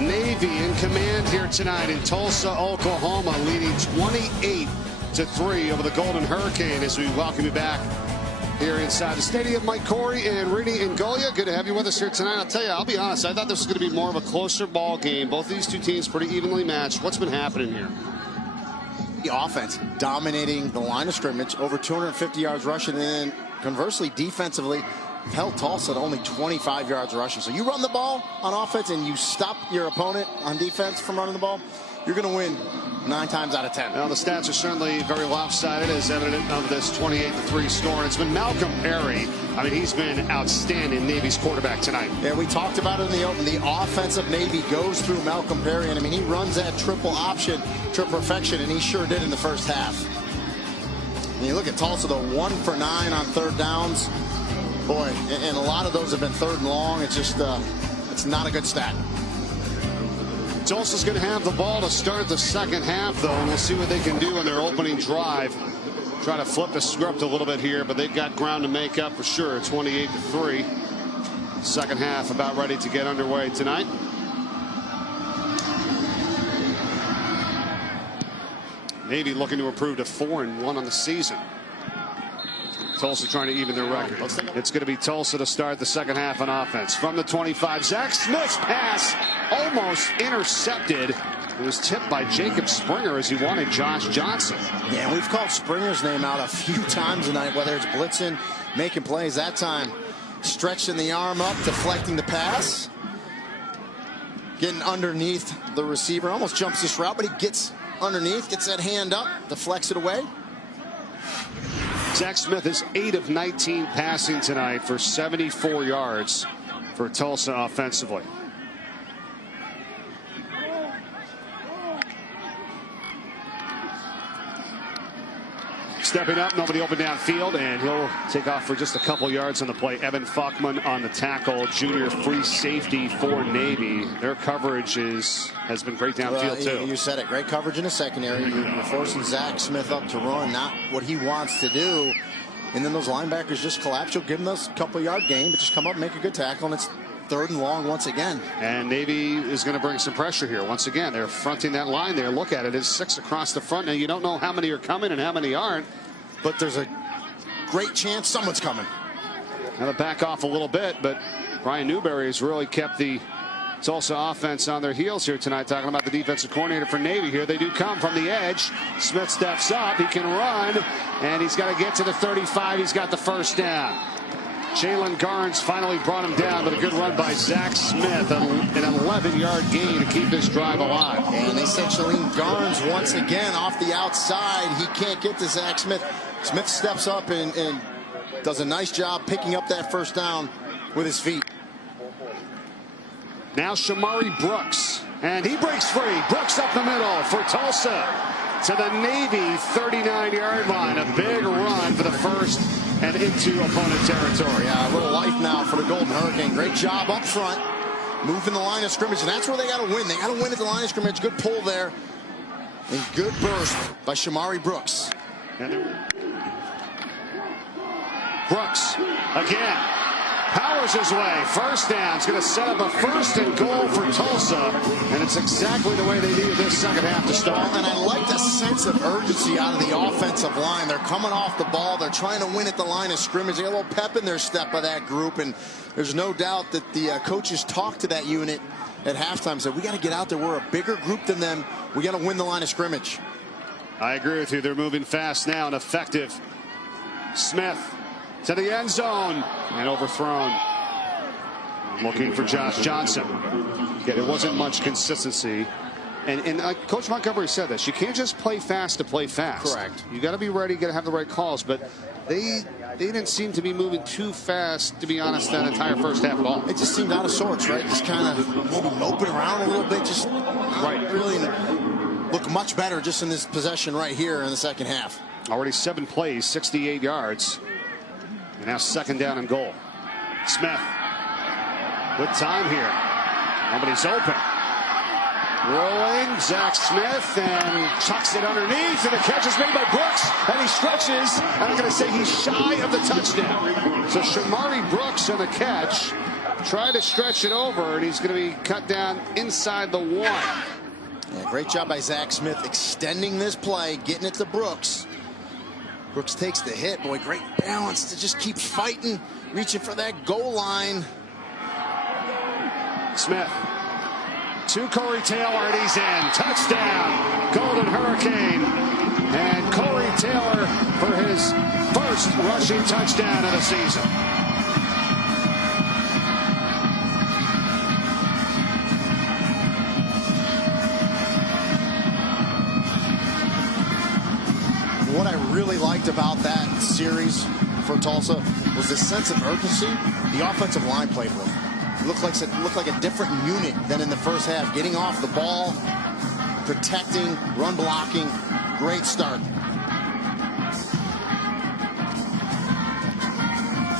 Navy in command here tonight in Tulsa, Oklahoma, leading 28-3 over the Golden Hurricane as we welcome you back here inside the stadium. Mike Corey and Rudy Ngolia, good to have you with us here tonight. I'll tell you, I'll be honest, I thought this was going to be more of a closer ball game. Both of these two teams pretty evenly matched. What's been happening here? The offense dominating the line of scrimmage, over 250 yards rushing, and then conversely, defensively, held Tulsa to only 25 yards rushing. So you run the ball on offense and you stop your opponent on defense from running the ball, you're going to win 9 times out of 10. Well, the stats are certainly very lopsided, as evident of this 28-3 score. And it's been Malcolm Perry. I mean, he's been outstanding, Navy's quarterback tonight. Yeah, we talked about it in the open. The offensive Navy goes through Malcolm Perry, and I mean, he runs that triple option to perfection, and he sure did in the first half. And you look at Tulsa, though, 1 for 9 on third downs. Boy, and a lot of those have been third and long. It's just, it's not a good stat. Tulsa's going to have the ball to start the second half, though, and we'll see what they can do in their opening drive. Try to flip the script a little bit here, but they've got ground to make up for sure. 28-3. Second half about ready to get underway tonight. Navy looking to improve to 4-1 on the season. Tulsa trying to even their record. It's going to be Tulsa to start the second half on offense. From the 25, Zach Smith's pass almost intercepted. It was tipped by Jacob Springer as he wanted Josh Johnson. Yeah, we've called Springer's name out a few times tonight, whether it's blitzing, making plays. That time, stretching the arm up, deflecting the pass, getting underneath the receiver. Almost jumps this route, but he gets underneath, gets that hand up, deflects it away. Zach Smith is 8 of 19 passing tonight for 74 yards for Tulsa offensively. stepping up, nobody open downfield, and he'll take off for just a couple yards on the play. Evan Falkman on the tackle, junior free safety for Navy. Their coverage has been great downfield, too. You said it. Great coverage in the secondary. You're forcing Zach Smith up to run, not what he wants to do. And then those linebackers just collapse. You'll give them those couple-yard gain, but just come up and make a good tackle, and it's 3rd and long once again. And Navy is going to bring some pressure here. Once again, they're fronting that line there. Look at it. It's 6 across the front. Now, you don't know how many are coming and how many aren't. But there's a great chance someone's coming. Now to back off a little bit, but Brian Newberry has really kept the Tulsa offense on their heels here tonight, talking about the defensive coordinator for Navy here. They do come from the edge. Smith steps up. He can run, and he's got to get to the 35. He's got the first down. Jalen Garnes finally brought him down, but a good run by Zach Smith, an 11-yard gain to keep this drive alive. And they sent Jalen Garnes once again off the outside. He can't get to Zach Smith. Smith steps up and does a nice job picking up that first down with his feet. Now Shamari Brooks, and he breaks free. Brooks up the middle for Tulsa to the Navy 39-yard line. A big run for the first and into opponent territory. Yeah, a little life now for the Golden Hurricane. Great job up front, moving the line of scrimmage, and that's where they got to win. They got to win at the line of scrimmage. Good pull there, and good burst by Shamari Brooks. Brooks again powers his way. First down. It's going to set up a 1st and goal for Tulsa, and it's exactly the way they needed this second half to start. And I like the sense of urgency out of the offensive line. They're coming off the ball. They're trying to win at the line of scrimmage. They got a little pep in their step by that group, and there's no doubt that the coaches talked to that unit at halftime, said, we got to get out there. We're a bigger group than them. We got to win the line of scrimmage. I agree with you. They're moving fast now and effective. Smith to the end zone and overthrown. Looking for Josh Johnson. Yeah, there wasn't much consistency. And Coach Montgomery said this. You can't just play fast to play fast. Correct. You got to be ready, got to have the right calls. But they didn't seem to be moving too fast, to be honest, that entire first half at all. It just seemed out of sorts, right? Just kind of maybe moping around a little bit. Just not really look much better just in this possession right here in the second half. Already 7 plays, 68 yards. And now 2nd down and goal. Smith with time here. Nobody's open. Rolling, Zach Smith, and chucks it underneath, and the catch is made by Brooks, and he stretches, and I'm going to say he's shy of the touchdown. So Shamari Brooks on the catch, tried to stretch it over, and he's going to be cut down inside the 1. Yeah, great job by Zach Smith extending this play, getting it to Brooks. Brooks takes the hit. Boy, great balance to just keep fighting, reaching for that goal line. Smith to Corey Taylor, and he's in. Touchdown, Golden Hurricane. And Corey Taylor for his first rushing touchdown of the season. What I really liked about that series for Tulsa was the sense of urgency the offensive line played with. It looked like a different unit than in the first half. Getting off the ball, protecting, run blocking. Great start.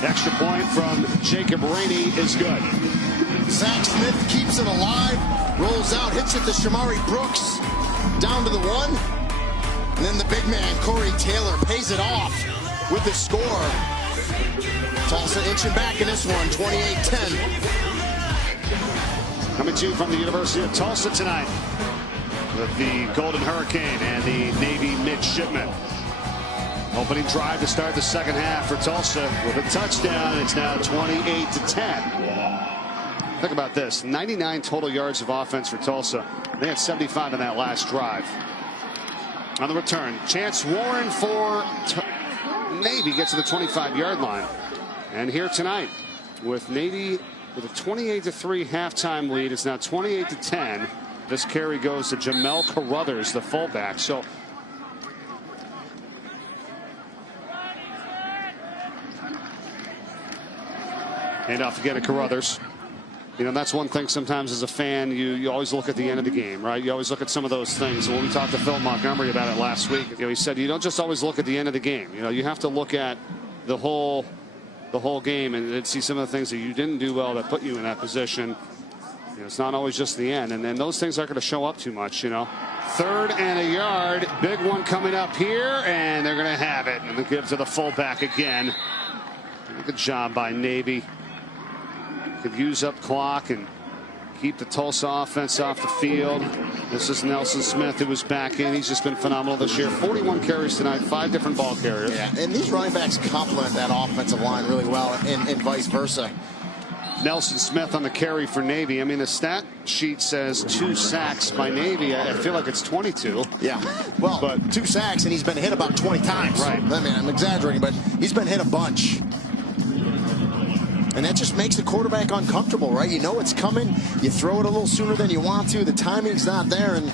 Extra point from Jacob Rainey is good. Zach Smith keeps it alive, rolls out, hits it to Shamari Brooks, down to the 1. And then the big man, Corey Taylor, pays it off with the score. Tulsa inching back in this one, 28-10. Coming to you from the University of Tulsa tonight with the Golden Hurricane and the Navy Midshipmen. Opening drive to start the second half for Tulsa with a touchdown. It's now 28-10. Think about this, 99 total yards of offense for Tulsa. They had 75 in that last drive. On the return, Chance Warren for Navy gets to the 25-yard line. And here tonight with Navy with a 28-3 halftime lead. It's now 28-10. This carry goes to Jamel Carruthers, the fullback. So hand off again to Carruthers. You know, that's one thing sometimes as a fan, you always look at the end of the game, right? You always look at some of those things. When we talked to Phil Montgomery about it last week, you know, he said you don't just always look at the end of the game. You know, you have to look at the whole game and see some of the things that you didn't do well that put you in that position. You know, it's not always just the end, and then those things aren't going to show up too much, you know. 3rd and a yard, big one coming up here, and they're going to have it. And they give to the fullback again. Good job by Navy. Could use up clock and keep the Tulsa offense off the field. This is Nelson Smith, who was back in. He's just been phenomenal this year. 41 carries tonight, 5 different ball carriers. Yeah, and these running backs complement that offensive line really well, and vice versa. Nelson Smith on the carry for Navy. I mean, the stat sheet says 2 sacks by Navy. I feel like it's 22. Yeah, well, but 2 sacks, and he's been hit about 20 times. Right. I mean, I'm exaggerating, but he's been hit a bunch. And that just makes the quarterback uncomfortable, right? You know it's coming. You throw it a little sooner than you want to. The timing's not there, and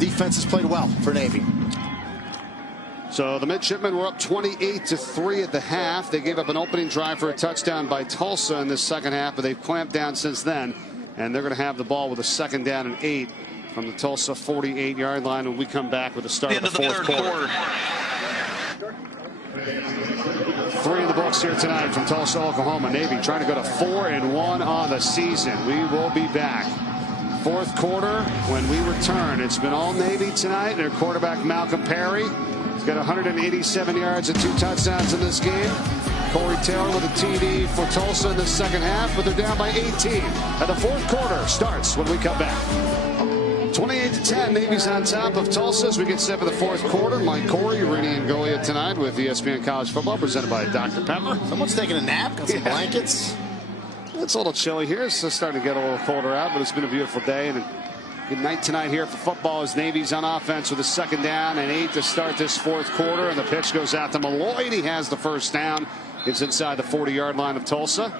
defense has played well for Navy. So the midshipmen were up 28-3 at the half. They gave up an opening drive for a touchdown by Tulsa in this second half, but they've clamped down since then. And they're going to have the ball with a 2nd down and 8 from the Tulsa 48-yard line when we come back with the start of the fourth quarter. 3 in the books here tonight from Tulsa, Oklahoma. Navy trying to go to 4-1 on the season. We will be back. Fourth quarter when we return. It's been all Navy tonight. Their quarterback Malcolm Perry. He's got 187 yards and 2 touchdowns in this game. Corey Taylor with a TD for Tulsa in the second half, but they're down by 18. And the fourth quarter starts when we come back. 28-10, Navy's on top of Tulsa as we get set for the fourth quarter. Mike Corey, Rini and Goliath tonight with ESPN College Football, presented by Dr. Pepper. Someone's taking a nap, got some blankets. It's a little chilly here. It's starting to get a little colder out, but it's been a beautiful day. And good night tonight here for football as Navy's on offense with a 2nd down and 8 to start this fourth quarter. And the pitch goes out to Malloy. He has the first down. It's inside the 40-yard line of Tulsa.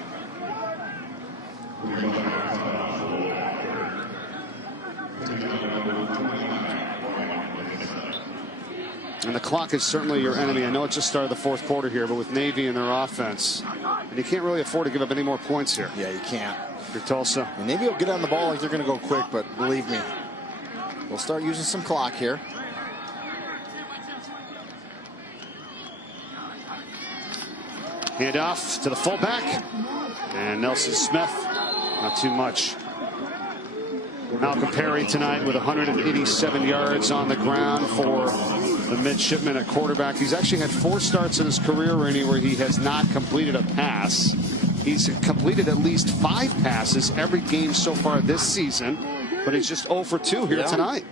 And the clock is certainly your enemy. I know it just started the fourth quarter here, but with Navy and their offense, and you can't really afford to give up any more points here. Yeah, you can't. For Tulsa. And Navy will get on the ball like they're going to go quick, but believe me, we'll start using some clock here. Handoff to the fullback. And Nelson Smith, not too much. Malcolm Perry tonight with 187 yards on the ground for the midshipman at quarterback. He's actually had 4 starts in his career, Rainey, where he has not completed a pass. He's completed at least 5 passes every game so far this season, but he's just 0 for 2 here tonight.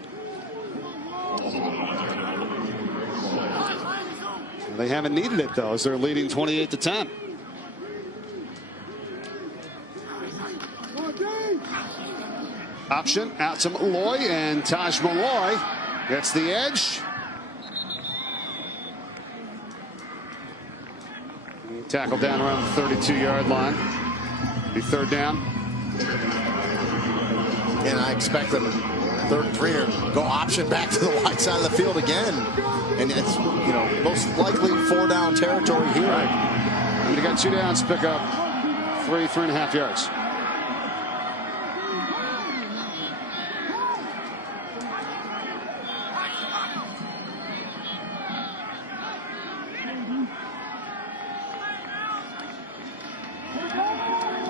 They haven't needed it, though, as they're leading 28-10. Option out to Malloy, and Taj Malloy gets the edge. Tackled down around the 32-yard line. Be 3rd down. And I expect them 3rd and 3 to go option back to the wide side of the field again. And it's, you know, most likely 4-down territory here. Right. And they got 2 downs, pick up 3.5 yards.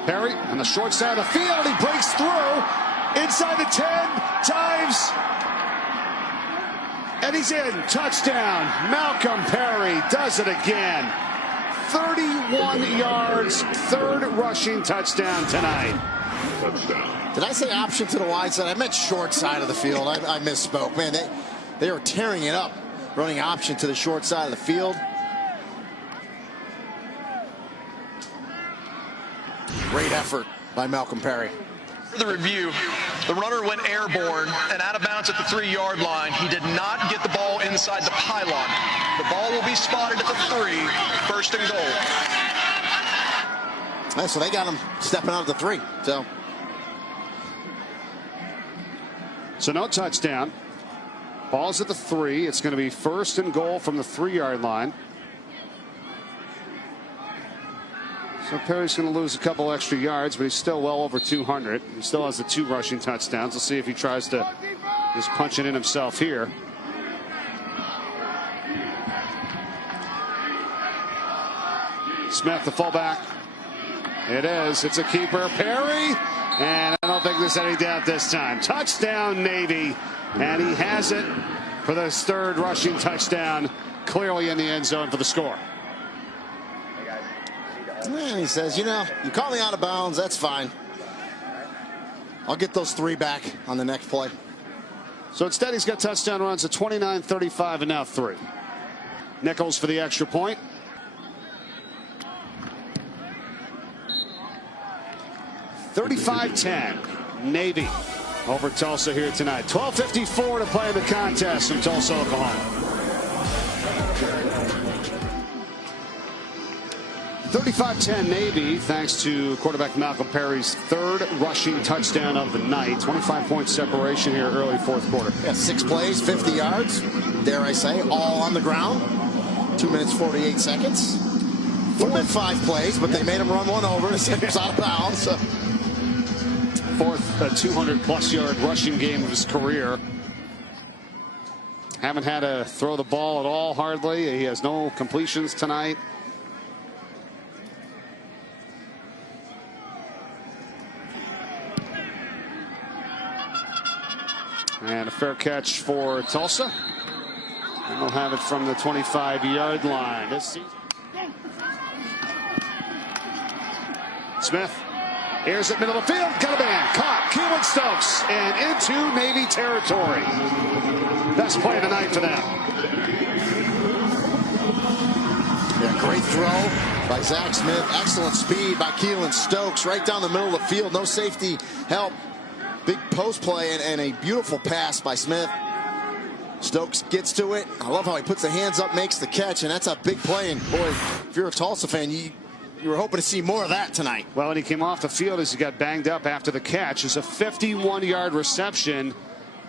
Perry on the short side of the field. He breaks through inside the 10 times. And he's in. Touchdown. Malcolm Perry does it again. 31 yards. 3rd rushing touchdown tonight. Touchdown. Did I say option to the wide side? I meant short side of the field. I misspoke. Man, they are tearing it up, running option to the short side of the field. Great effort by Malcolm Perry. For the review, the runner went airborne and out of bounds at the 3-yard line. He did not get the ball inside the pylon. The ball will be spotted at the 3, 1st and goal. So they got him stepping out of the 3. So no touchdown. Ball's at the 3. It's going to be 1st and goal from the 3-yard line. So Perry's going to lose a couple extra yards, but he's still well over 200. He still has the 2 rushing touchdowns. We'll see if he tries to just punch it in himself here. Smith, the fullback. It is. It's a keeper. Perry. And I don't think there's any doubt this time. Touchdown, Navy. And he has it for the 3rd rushing touchdown. Clearly in the end zone for the score. And he says, you know, you call me out of bounds, that's fine. I'll get those 3 back on the next play. So instead, he's got touchdown runs at 29, 35, and now 3. Nichols for the extra point. (35-10) Navy over Tulsa here tonight. 12:54 to play in the contest from Tulsa, Oklahoma. 35-10 Navy, thanks to quarterback Malcolm Perry's 3rd rushing touchdown of the night. 25-point separation here early 4th quarter. Yeah, 6 plays, 50 yards, dare I say, all on the ground. 2 minutes, 48 seconds. Would have been 5 plays, but they made him run one over. He was out of bounds. So. 4th 200-plus yard rushing game of his career. Haven't had to throw the ball at all, hardly. He has no completions tonight. And a fair catch for Tulsa. And they'll have it from the 25-yard line this season. Smith. Here's it middle of the field. Got a man. Caught. Keelan Stokes. And into Navy territory. Best play of the night for them. Yeah, great throw by Zach Smith. Excellent speed by Keelan Stokes. Right down the middle of the field. No safety help. Big post play and a beautiful pass by Smith. Stokes gets to it. I love how he puts the hands up, makes the catch, and that's a big play. And boy, if you're a Tulsa fan, you were hoping to see more of that tonight. Well, when he came off the field as he got banged up after the catch, it's a 51-yard reception.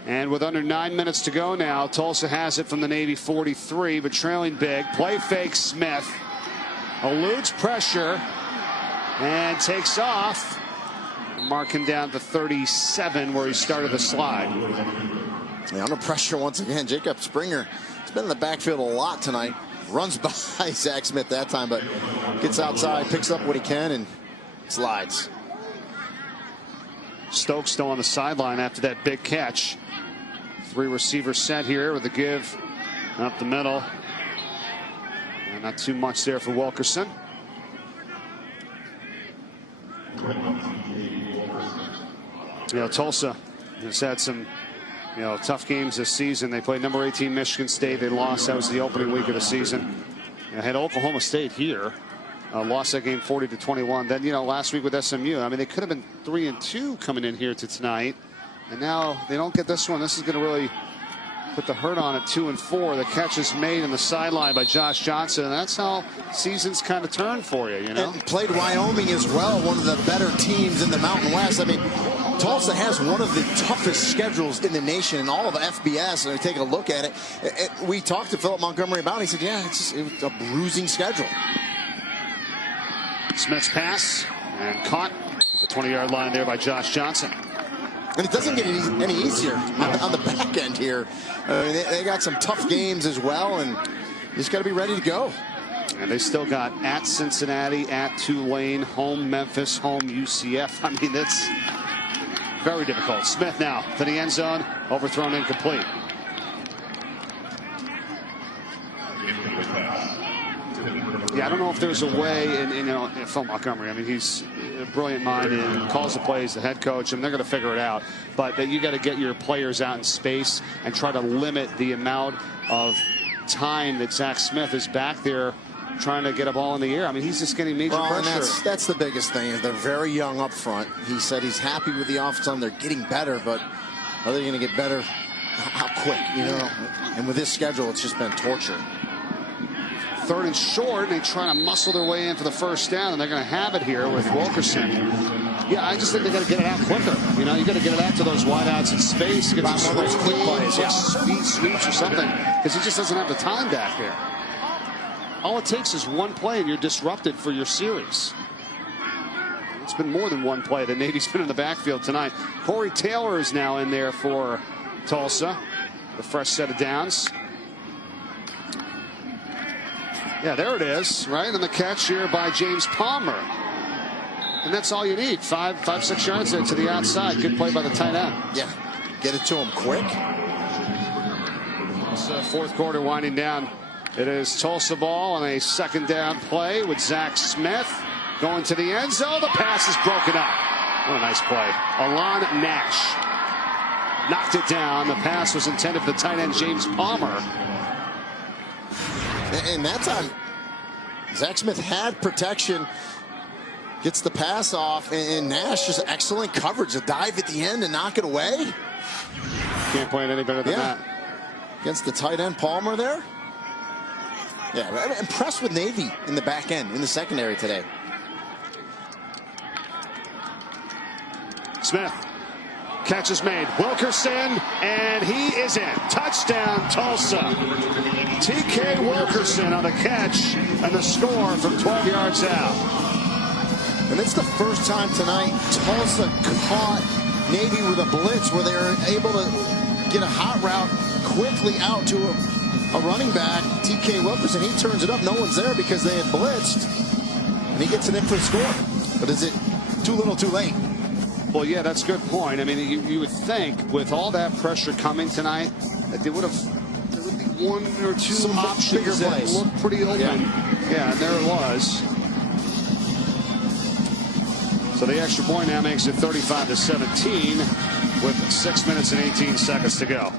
And with under 9 minutes to go now, Tulsa has it from the Navy 43, but trailing big. Play fake Smith. Eludes pressure and takes off. Marking down to 37 where he started the slide. Yeah, under pressure once again. Jacob Springer has been in the backfield a lot tonight. Runs by Zach Smith that time, but gets outside, picks up what he can, and slides. Stokes still on the sideline after that big catch. 3 receivers set here with a give up the middle. And not too much there for Wilkerson. You know, Tulsa has had some, tough games this season. They played number 18 Michigan State. They lost. That was the opening week of the season. Had Oklahoma State here. Lost that game 40-21. Then, last week with SMU. I mean, they could have been 3-2 coming in here to tonight. And now they don't get this one. This is going to really put the hurt on at 2-4. The catch is made in the sideline by Josh Johnson. And that's how seasons kind of turn for you, And played Wyoming as well, one of the better teams in the Mountain West. I mean, Tulsa has one of the toughest schedules in the nation in all of FBS. And we take a look at it. We talked to Philip Montgomery about it. He said, yeah, it's a bruising schedule. Smith's pass and caught at the 20-yard line there by Josh Johnson. And it doesn't get any easier on the back end here. They got some tough games as well, and you just got to be ready to go. And they still got at Cincinnati, at Tulane, home Memphis, home UCF. I mean, it's very difficult. Smith now to the end zone, overthrown, incomplete. Yeah, I don't know if there's a way, in Phil Montgomery, I mean, he's a brilliant mind and calls the plays, the head coach, and they're going to figure it out. But you got to get your players out in space and try to limit the amount of time that Zach Smith is back there trying to get a ball in the air. I mean, he's just getting major pressure. And that's the biggest thing. They're very young up front. He said he's happy with the offense. They're getting better, but are they going to get better? How quick, And with this schedule, it's just been torture. 3rd and short, they try to muscle their way in for the first down, and they're going to have it here with Wilkerson. Yeah, I just think they got to get it out quicker. You got to get it out to those wideouts in space. Get some those quick plays, speed sweeps or something, because he just doesn't have the time back there. All it takes is one play, and you're disrupted for your series. It's been more than one play. The Navy's been in the backfield tonight. Corey Taylor is now in there for Tulsa. The fresh set of downs. Yeah, there it is, right? And the catch here by James Palmer. And that's all you need. 5-6 yards there to the outside. Good play by the tight end. Yeah, get it to him quick. It's fourth quarter winding down. It is Tulsa ball on a second down play with Zach Smith going to the end zone. The pass is broken up. What a nice play. Alon Nash knocked it down. The pass was intended for the tight end James Palmer. And that time, Zach Smith had protection, gets the pass off, and Nash just excellent coverage. A dive at the end and knock it away. Can't play it any better than that. Against the tight end Palmer there. Yeah, I'm impressed with Navy in the back end, in the secondary today. Smith. Catch is made. Wilkerson, and he is in. Touchdown, Tulsa. TK Wilkerson on the catch and the score from 12 yards out. And it's the first time tonight Tulsa caught Navy with a blitz where they were able to get a hot route quickly out to a running back, TK Wilkerson. He turns it up. No one's there because they had blitzed. And he gets it in for a score. But is it too little too late? Well, yeah, that's a good point. I mean, you would think with all that pressure coming tonight that there would be one or two some options that look pretty open. Yeah, and there it was. So the extra point now makes it 35-17 with 6 minutes and 18 seconds to go.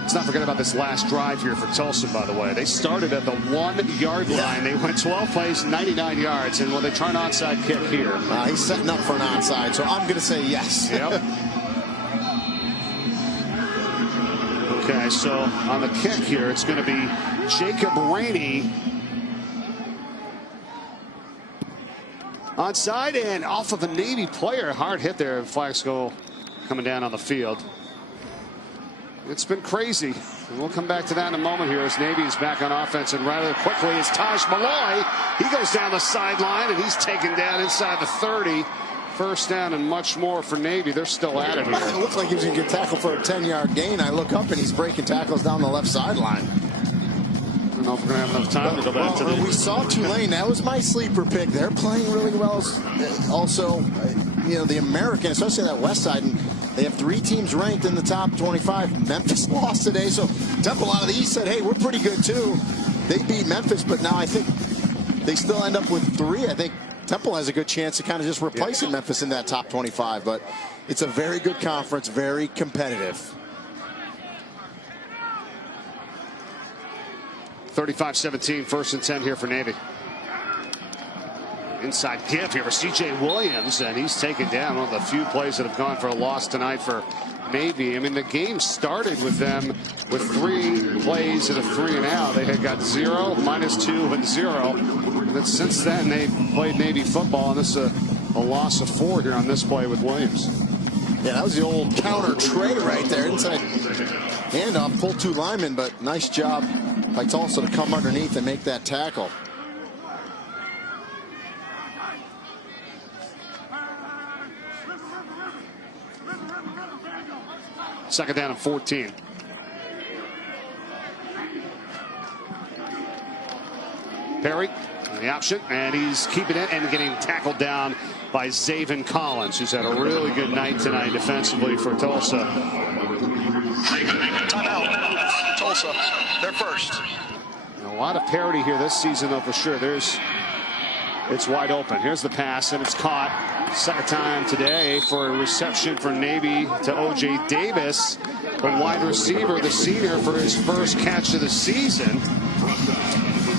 Let's not forget about this last drive here for Tulsa, by the way. They started at the 1 yard line. They went 12 plays, 99 yards. And will they try an onside kick here? He's setting up for an onside, so I'm going to say yes. Yep. Okay, so on the kick here, it's going to be Jacob Rainey. Onside and off of a Navy player. Hard hit there. Flags go coming down on the field. It's been crazy. And we'll come back to that in a moment here as Navy is back on offense. And rather quickly is Taj Malloy. He goes down the sideline and he's taken down inside the 30. First down and much more for Navy. They're still at it here. It looks like he was going to get tackled for a 10-yard gain. I look up and he's breaking tackles down the left sideline. I don't know if we're going to have enough time to go back to the... We saw Tulane. That was my sleeper pick. They're playing really well. Also, you know, the American, especially that west side, and they have 3 teams ranked in the top 25. Memphis lost today, so Temple out of the East said, hey, we're pretty good too. They beat Memphis, but now I think they still end up with 3. I think Temple has a good chance of kind of just replacing Memphis in that top 25, but it's a very good conference, very competitive. 35-17, 1st and 10 here for Navy. Inside give here for C.J. Williams, and he's taken down. One of the few plays that have gone for a loss tonight for Navy. I mean, the game started with them with 3 plays and a 3 and out. They had got 0, -2, and 0. And since then, they played Navy football, and this is a loss of 4 here on this play with Williams. Yeah, that was the old counter tray right there. Inside handoff, pulled 2 linemen, but nice job by Tulsa to come underneath and make that tackle. Second down and 14. Perry, the option, and he's keeping it and getting tackled down by Zaven Collins, who's had a really good night tonight defensively for Tulsa. Timeout. Tulsa, they're first. And a lot of parity here this season, though, for sure. It's wide open. Here's the pass, and it's caught. Second time today for a reception for Navy to O.J. Davis, the wide receiver, the senior, for his first catch of the season.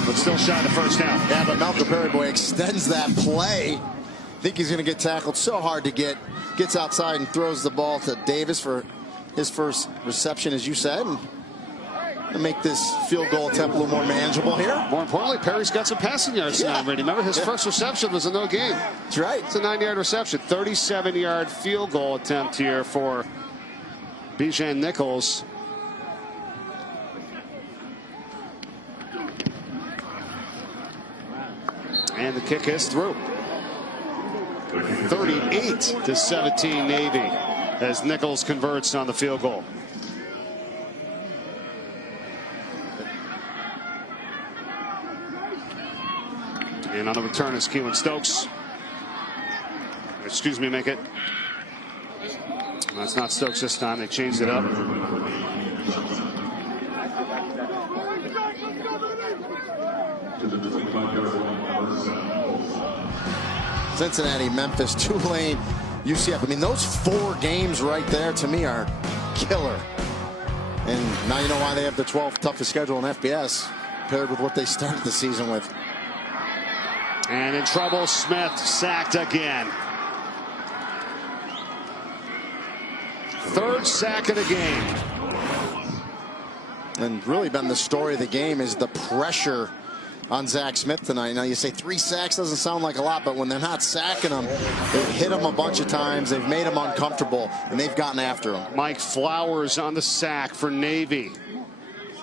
But still shy of the first down. Yeah, but Malcolm Perry, boy, extends that play. I think he's going to get tackled so hard to get. Gets outside and throws the ball to Davis for his first reception, as you said. And make this field goal attempt a little more manageable here. More importantly, Perry's got some passing yards tonight already. Remember, his first reception was a no gain. That's right. It's a 9-yard reception. 37-yard field goal attempt here for Bijan Nichols. And the kick is through. 38-17 Navy as Nichols converts on the field goal. And on the return is Keelan Stokes. Excuse me, make it. That's not Stokes this time. They changed it up. Cincinnati, Memphis, Tulane, UCF. I mean, those 4 games right there to me are killer. And now you know why they have the 12th toughest schedule in FBS paired with what they started the season with. And in trouble, Smith sacked again. 3rd sack of the game. And really been the story of the game is the pressure on Zach Smith tonight. Now you say 3 sacks doesn't sound like a lot, but when they're not sacking him, they've hit him a bunch of times, they've made him uncomfortable, and they've gotten after him. Mike Flowers on the sack for Navy.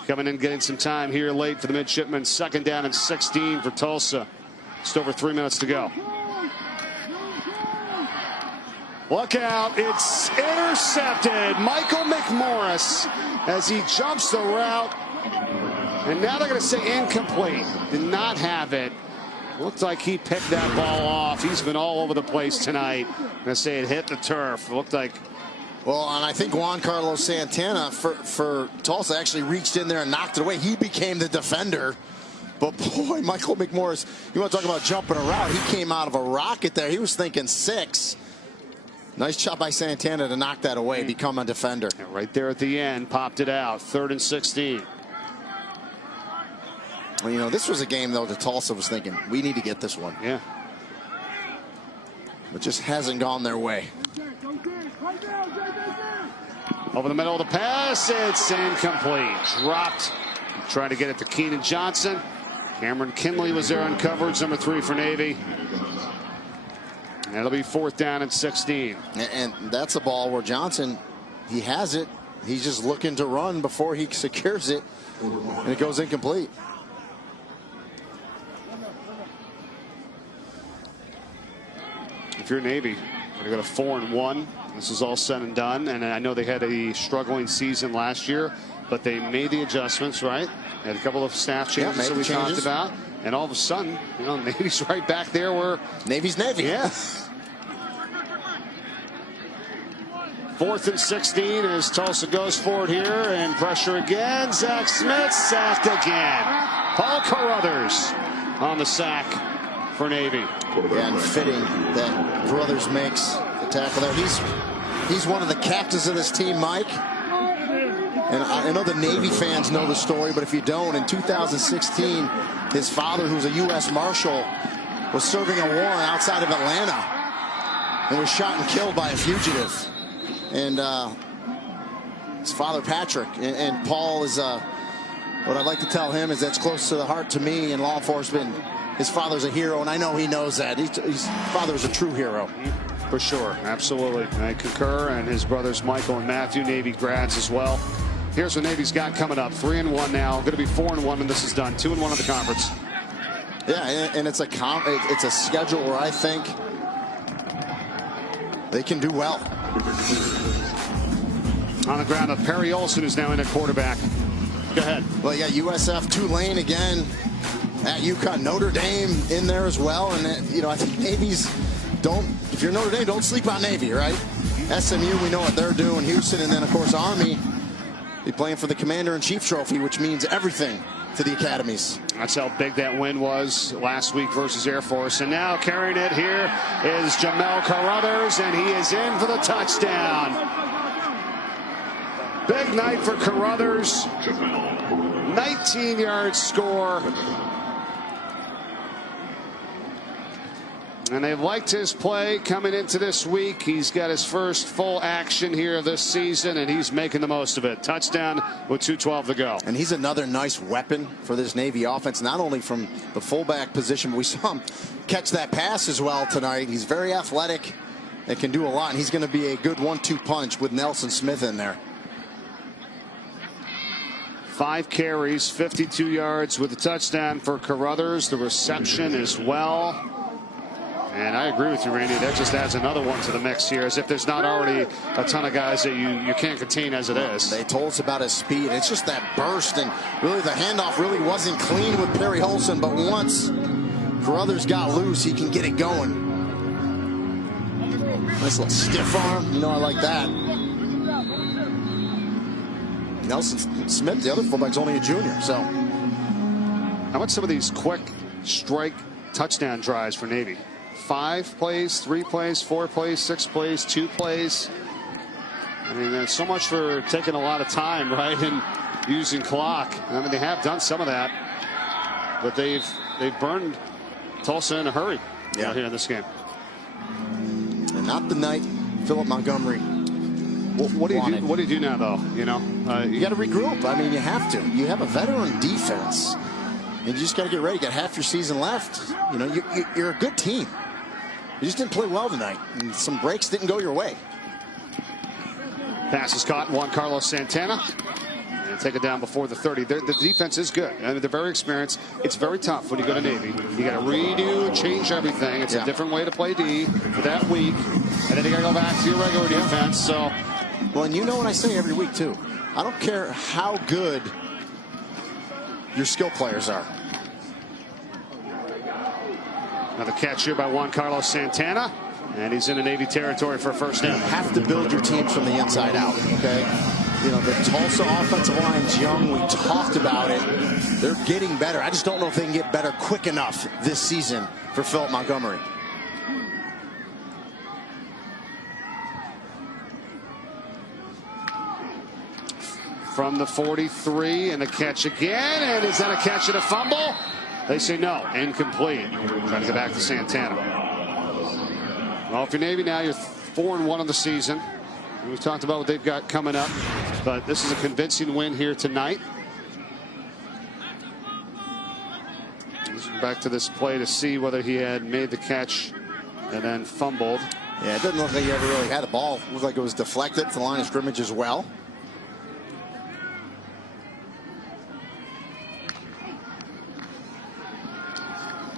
Coming in getting some time here late for the midshipmen. 2nd down and 16 for Tulsa. Just over 3 minutes to go. Look out, it's intercepted. Michael McMorris as he jumps the route. And now they're going to say incomplete. Did not have it. Looked like he picked that ball off. He's been all over the place tonight. I'm going to say it hit the turf. It looked like. Well, and I think Juan Carlos Santana for Tulsa actually reached in there and knocked it away. He became the defender. But boy, Michael McMorris, you want to talk about jumping around. He came out of a rocket there. He was thinking 6. Nice job by Santana to knock that away, become a defender. And right there at the end, popped it out. 3rd and 16. Well, you know, this was a game, though, that Tulsa was thinking, we need to get this one. Yeah. But just hasn't gone their way. Over the middle of the pass, it's incomplete. Dropped. Trying to get it to Keenan Johnson. Cameron Kinley was there on coverage, number 3 for Navy. And it'll be 4th down and 16. And that's a ball where Johnson, he has it. He's just looking to run before he secures it. And it goes incomplete. If you're Navy, they're going to go to 4-1. This is all said and done. And I know they had a struggling season last year, but they made the adjustments, right? They had a couple of staff changes that we talked about. And all of a sudden, you know, Navy's right back there where Navy's Navy. Yeah. 4th and 16 as Tulsa goes forward here, and pressure again. Zach Smith sacked again. Paul Carruthers on the sack for Navy. Yeah, and fitting that Carruthers makes the tackle there. He's one of the captains of this team, Mike. And I know the Navy fans know the story, but if you don't, in 2016, his father, who's a U.S. Marshal, was serving a warrant outside of Atlanta and was shot and killed by a fugitive. And his father, Patrick, and Paul is, what I'd like to tell him is that's close to the heart to me in law enforcement. His father's a hero, and I know he knows that. His father's a true hero. For sure, absolutely. I concur, and his brothers Michael and Matthew, Navy grads as well. Here's what Navy's got coming up. 3-1 now. Going to be 4-1 when this is done. 2-1 in the conference. Yeah, and it's a schedule where I think they can do well. On the ground, Perry Olson is now in at quarterback. Go ahead. Well, yeah, USF, Tulane again at UConn, Notre Dame in there as well. And you know, I think Navy's if you're Notre Dame, don't sleep on Navy, right? SMU, we know what they're doing. Houston, and then of course Army. Be playing for the Commander-in-Chief trophy, which means everything to the academies. That's how big that win was last week versus Air Force. And now carrying it here is Jamel Carruthers, and he is in for the touchdown. Big night for Carruthers. 19-yard score. And they've liked his play coming into this week. He's got his first full action here this season, and he's making the most of it. Touchdown with 2:12 to go. And he's another nice weapon for this Navy offense, not only from the fullback position, but we saw him catch that pass as well tonight. He's very athletic and can do a lot, and he's going to be a good 1-2 punch with Nelson Smith in there. 5 carries, 52 yards with a touchdown for Carruthers. The reception as well. And I agree with you, Randy. That just adds another one to the mix here, as if there's not already a ton of guys that you can't contain as it is. They told us about his speed. It's just that burst, and really the handoff really wasn't clean with Perry Holson, but once Carruthers got loose, he can get it going. Nice little stiff arm. You know, I like that. Nelson Smith, the other fullback's only a junior, so. How about some of these quick strike touchdown drives for Navy? 5 plays, 3 plays, 4 plays, 6 plays, 2 plays. I mean, there's so much for taking a lot of time, right, and using clock. I mean, they have done some of that, but they've burned Tulsa in a hurry here in this game. And not the night Philip Montgomery. What do you do? What do you do now, though? You know, you got to regroup. I mean, you have to. You have a veteran defense, and you just got to get ready. You got half your season left. You know, you're a good team. You just didn't play well tonight, and some breaks didn't go your way. Pass is caught. Juan Carlos Santana. And take it down before the 30. The defense is good. I mean, they're very experienced. It's very tough when you go to Navy. You got to redo, change everything. It's a different way to play D for that week, and then you got to go back to your regular defense. So, well, and you know what I say every week too. I don't care how good your skill players are. Another catch here by Juan Carlos Santana, and he's in the Navy territory for a first down. You have to build your teams from the inside out, okay? You know, the Tulsa offensive line's young. We talked about it. They're getting better. I just don't know if they can get better quick enough this season for Philip Montgomery. From the 43, and a catch again, and is that a catch and a fumble? They say no, incomplete. Trying to get back to Santana. Well, if you're Navy now, you're 4-1 on the season. We've talked about what they've got coming up, but this is a convincing win here tonight. Back to this play to see whether he had made the catch and then fumbled. Yeah, it doesn't look like he ever really had a ball. It looked like it was deflected to the line of scrimmage as well.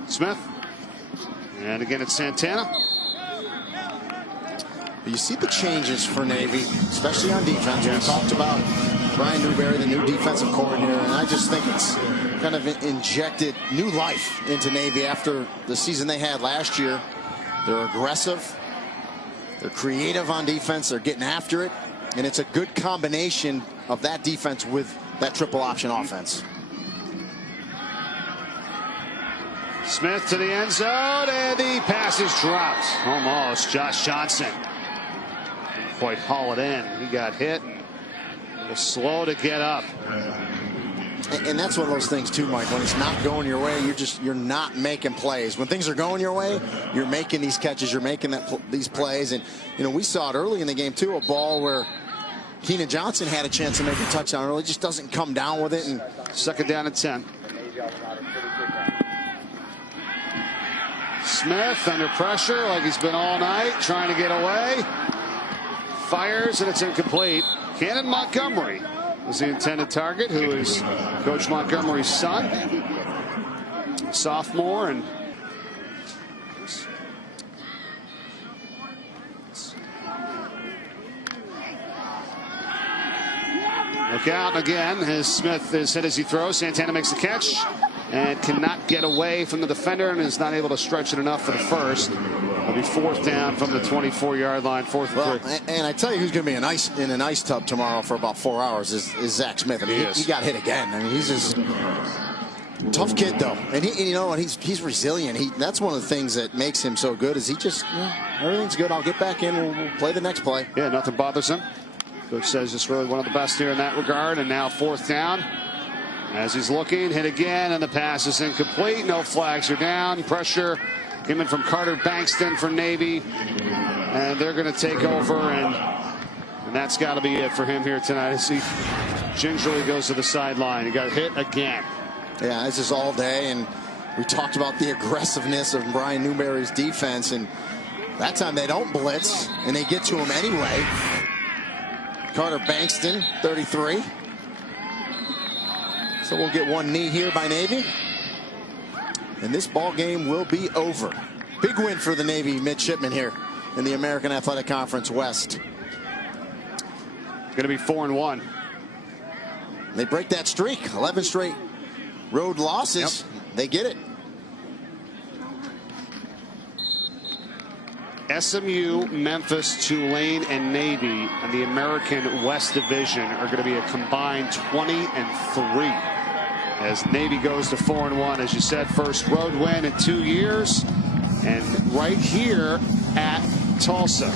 Smith, and again it's Santana. You see the changes for Navy, especially on defense. We talked about Brian Newberry, the new defensive coordinator, and I just think it's kind of injected new life into Navy after the season they had last year. They're aggressive, they're creative on defense, they're getting after it, and it's a good combination of that defense with that triple option offense. Smith to the end zone, and the pass is dropped. Almost. Josh Johnson didn't quite haul it in. He got hit and was slow to get up. And that's one of those things too, Mike. When it's not going your way, you're not making plays. When things are going your way, you're making these catches, you're making these plays. And you know, we saw it early in the game too, a ball where Keenan Johnson had a chance to make a touchdown early, just doesn't come down with it. And second down and 10. Smith under pressure like he's been all night, trying to get away. Fires, and it's incomplete. Cannon Montgomery was the intended target, who is Coach Montgomery's son, sophomore. And look out again as Smith is hit as he throws. Santana makes the catch and cannot get away from the defender and is not able to stretch it enough for the first. It'll be fourth down from the 24-yard line, 4th and 3. And I tell you who's going to be in an ice tub tomorrow for about 4 hours is Zach Smith. I mean, he got hit again. I mean, he's just tough kid though, and you know what, he's resilient. That's one of the things that makes him so good. Is he just everything's good. I'll get back in. We'll play the next play. Yeah, nothing bothers him. Coach says it's really one of the best here in that regard. And now fourth down. As he's looking, hit again, and the pass is incomplete. No flags are down. Pressure came in from Carter Bankston for Navy, and they're going to take over, and that's got to be it for him here tonight as he gingerly goes to the sideline. He got hit again. Yeah, this is all day, and we talked about the aggressiveness of Brian Newberry's defense, and that time they don't blitz, and they get to him anyway. Carter Bankston, 33. So we'll get one knee here by Navy. And this ball game will be over. Big win for the Navy midshipmen here in the American Athletic Conference West. Going to be 4-1. They break that streak. 11 straight road losses. Yep. They get it. SMU, Memphis, Tulane, and Navy in the American West Division are going to be a combined 20-3. As Navy goes to 4-1, as you said, first road win in 2 years, and right here at Tulsa.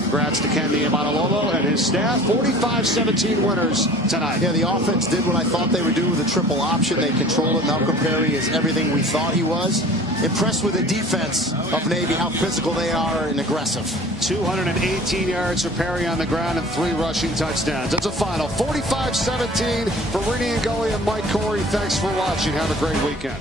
Congrats to Ken Niamanalolo and his staff. 45-17 winners tonight. Yeah, the offense did what I thought they would do with a triple option. They controlled it. Malcolm Perry is everything we thought he was. Impressed with the defense of Navy, how physical they are and aggressive. 218 yards for Perry on the ground and 3 rushing touchdowns. That's a final 45-17 for Rini and Gully and Mike Corey. Thanks for watching. Have a great weekend.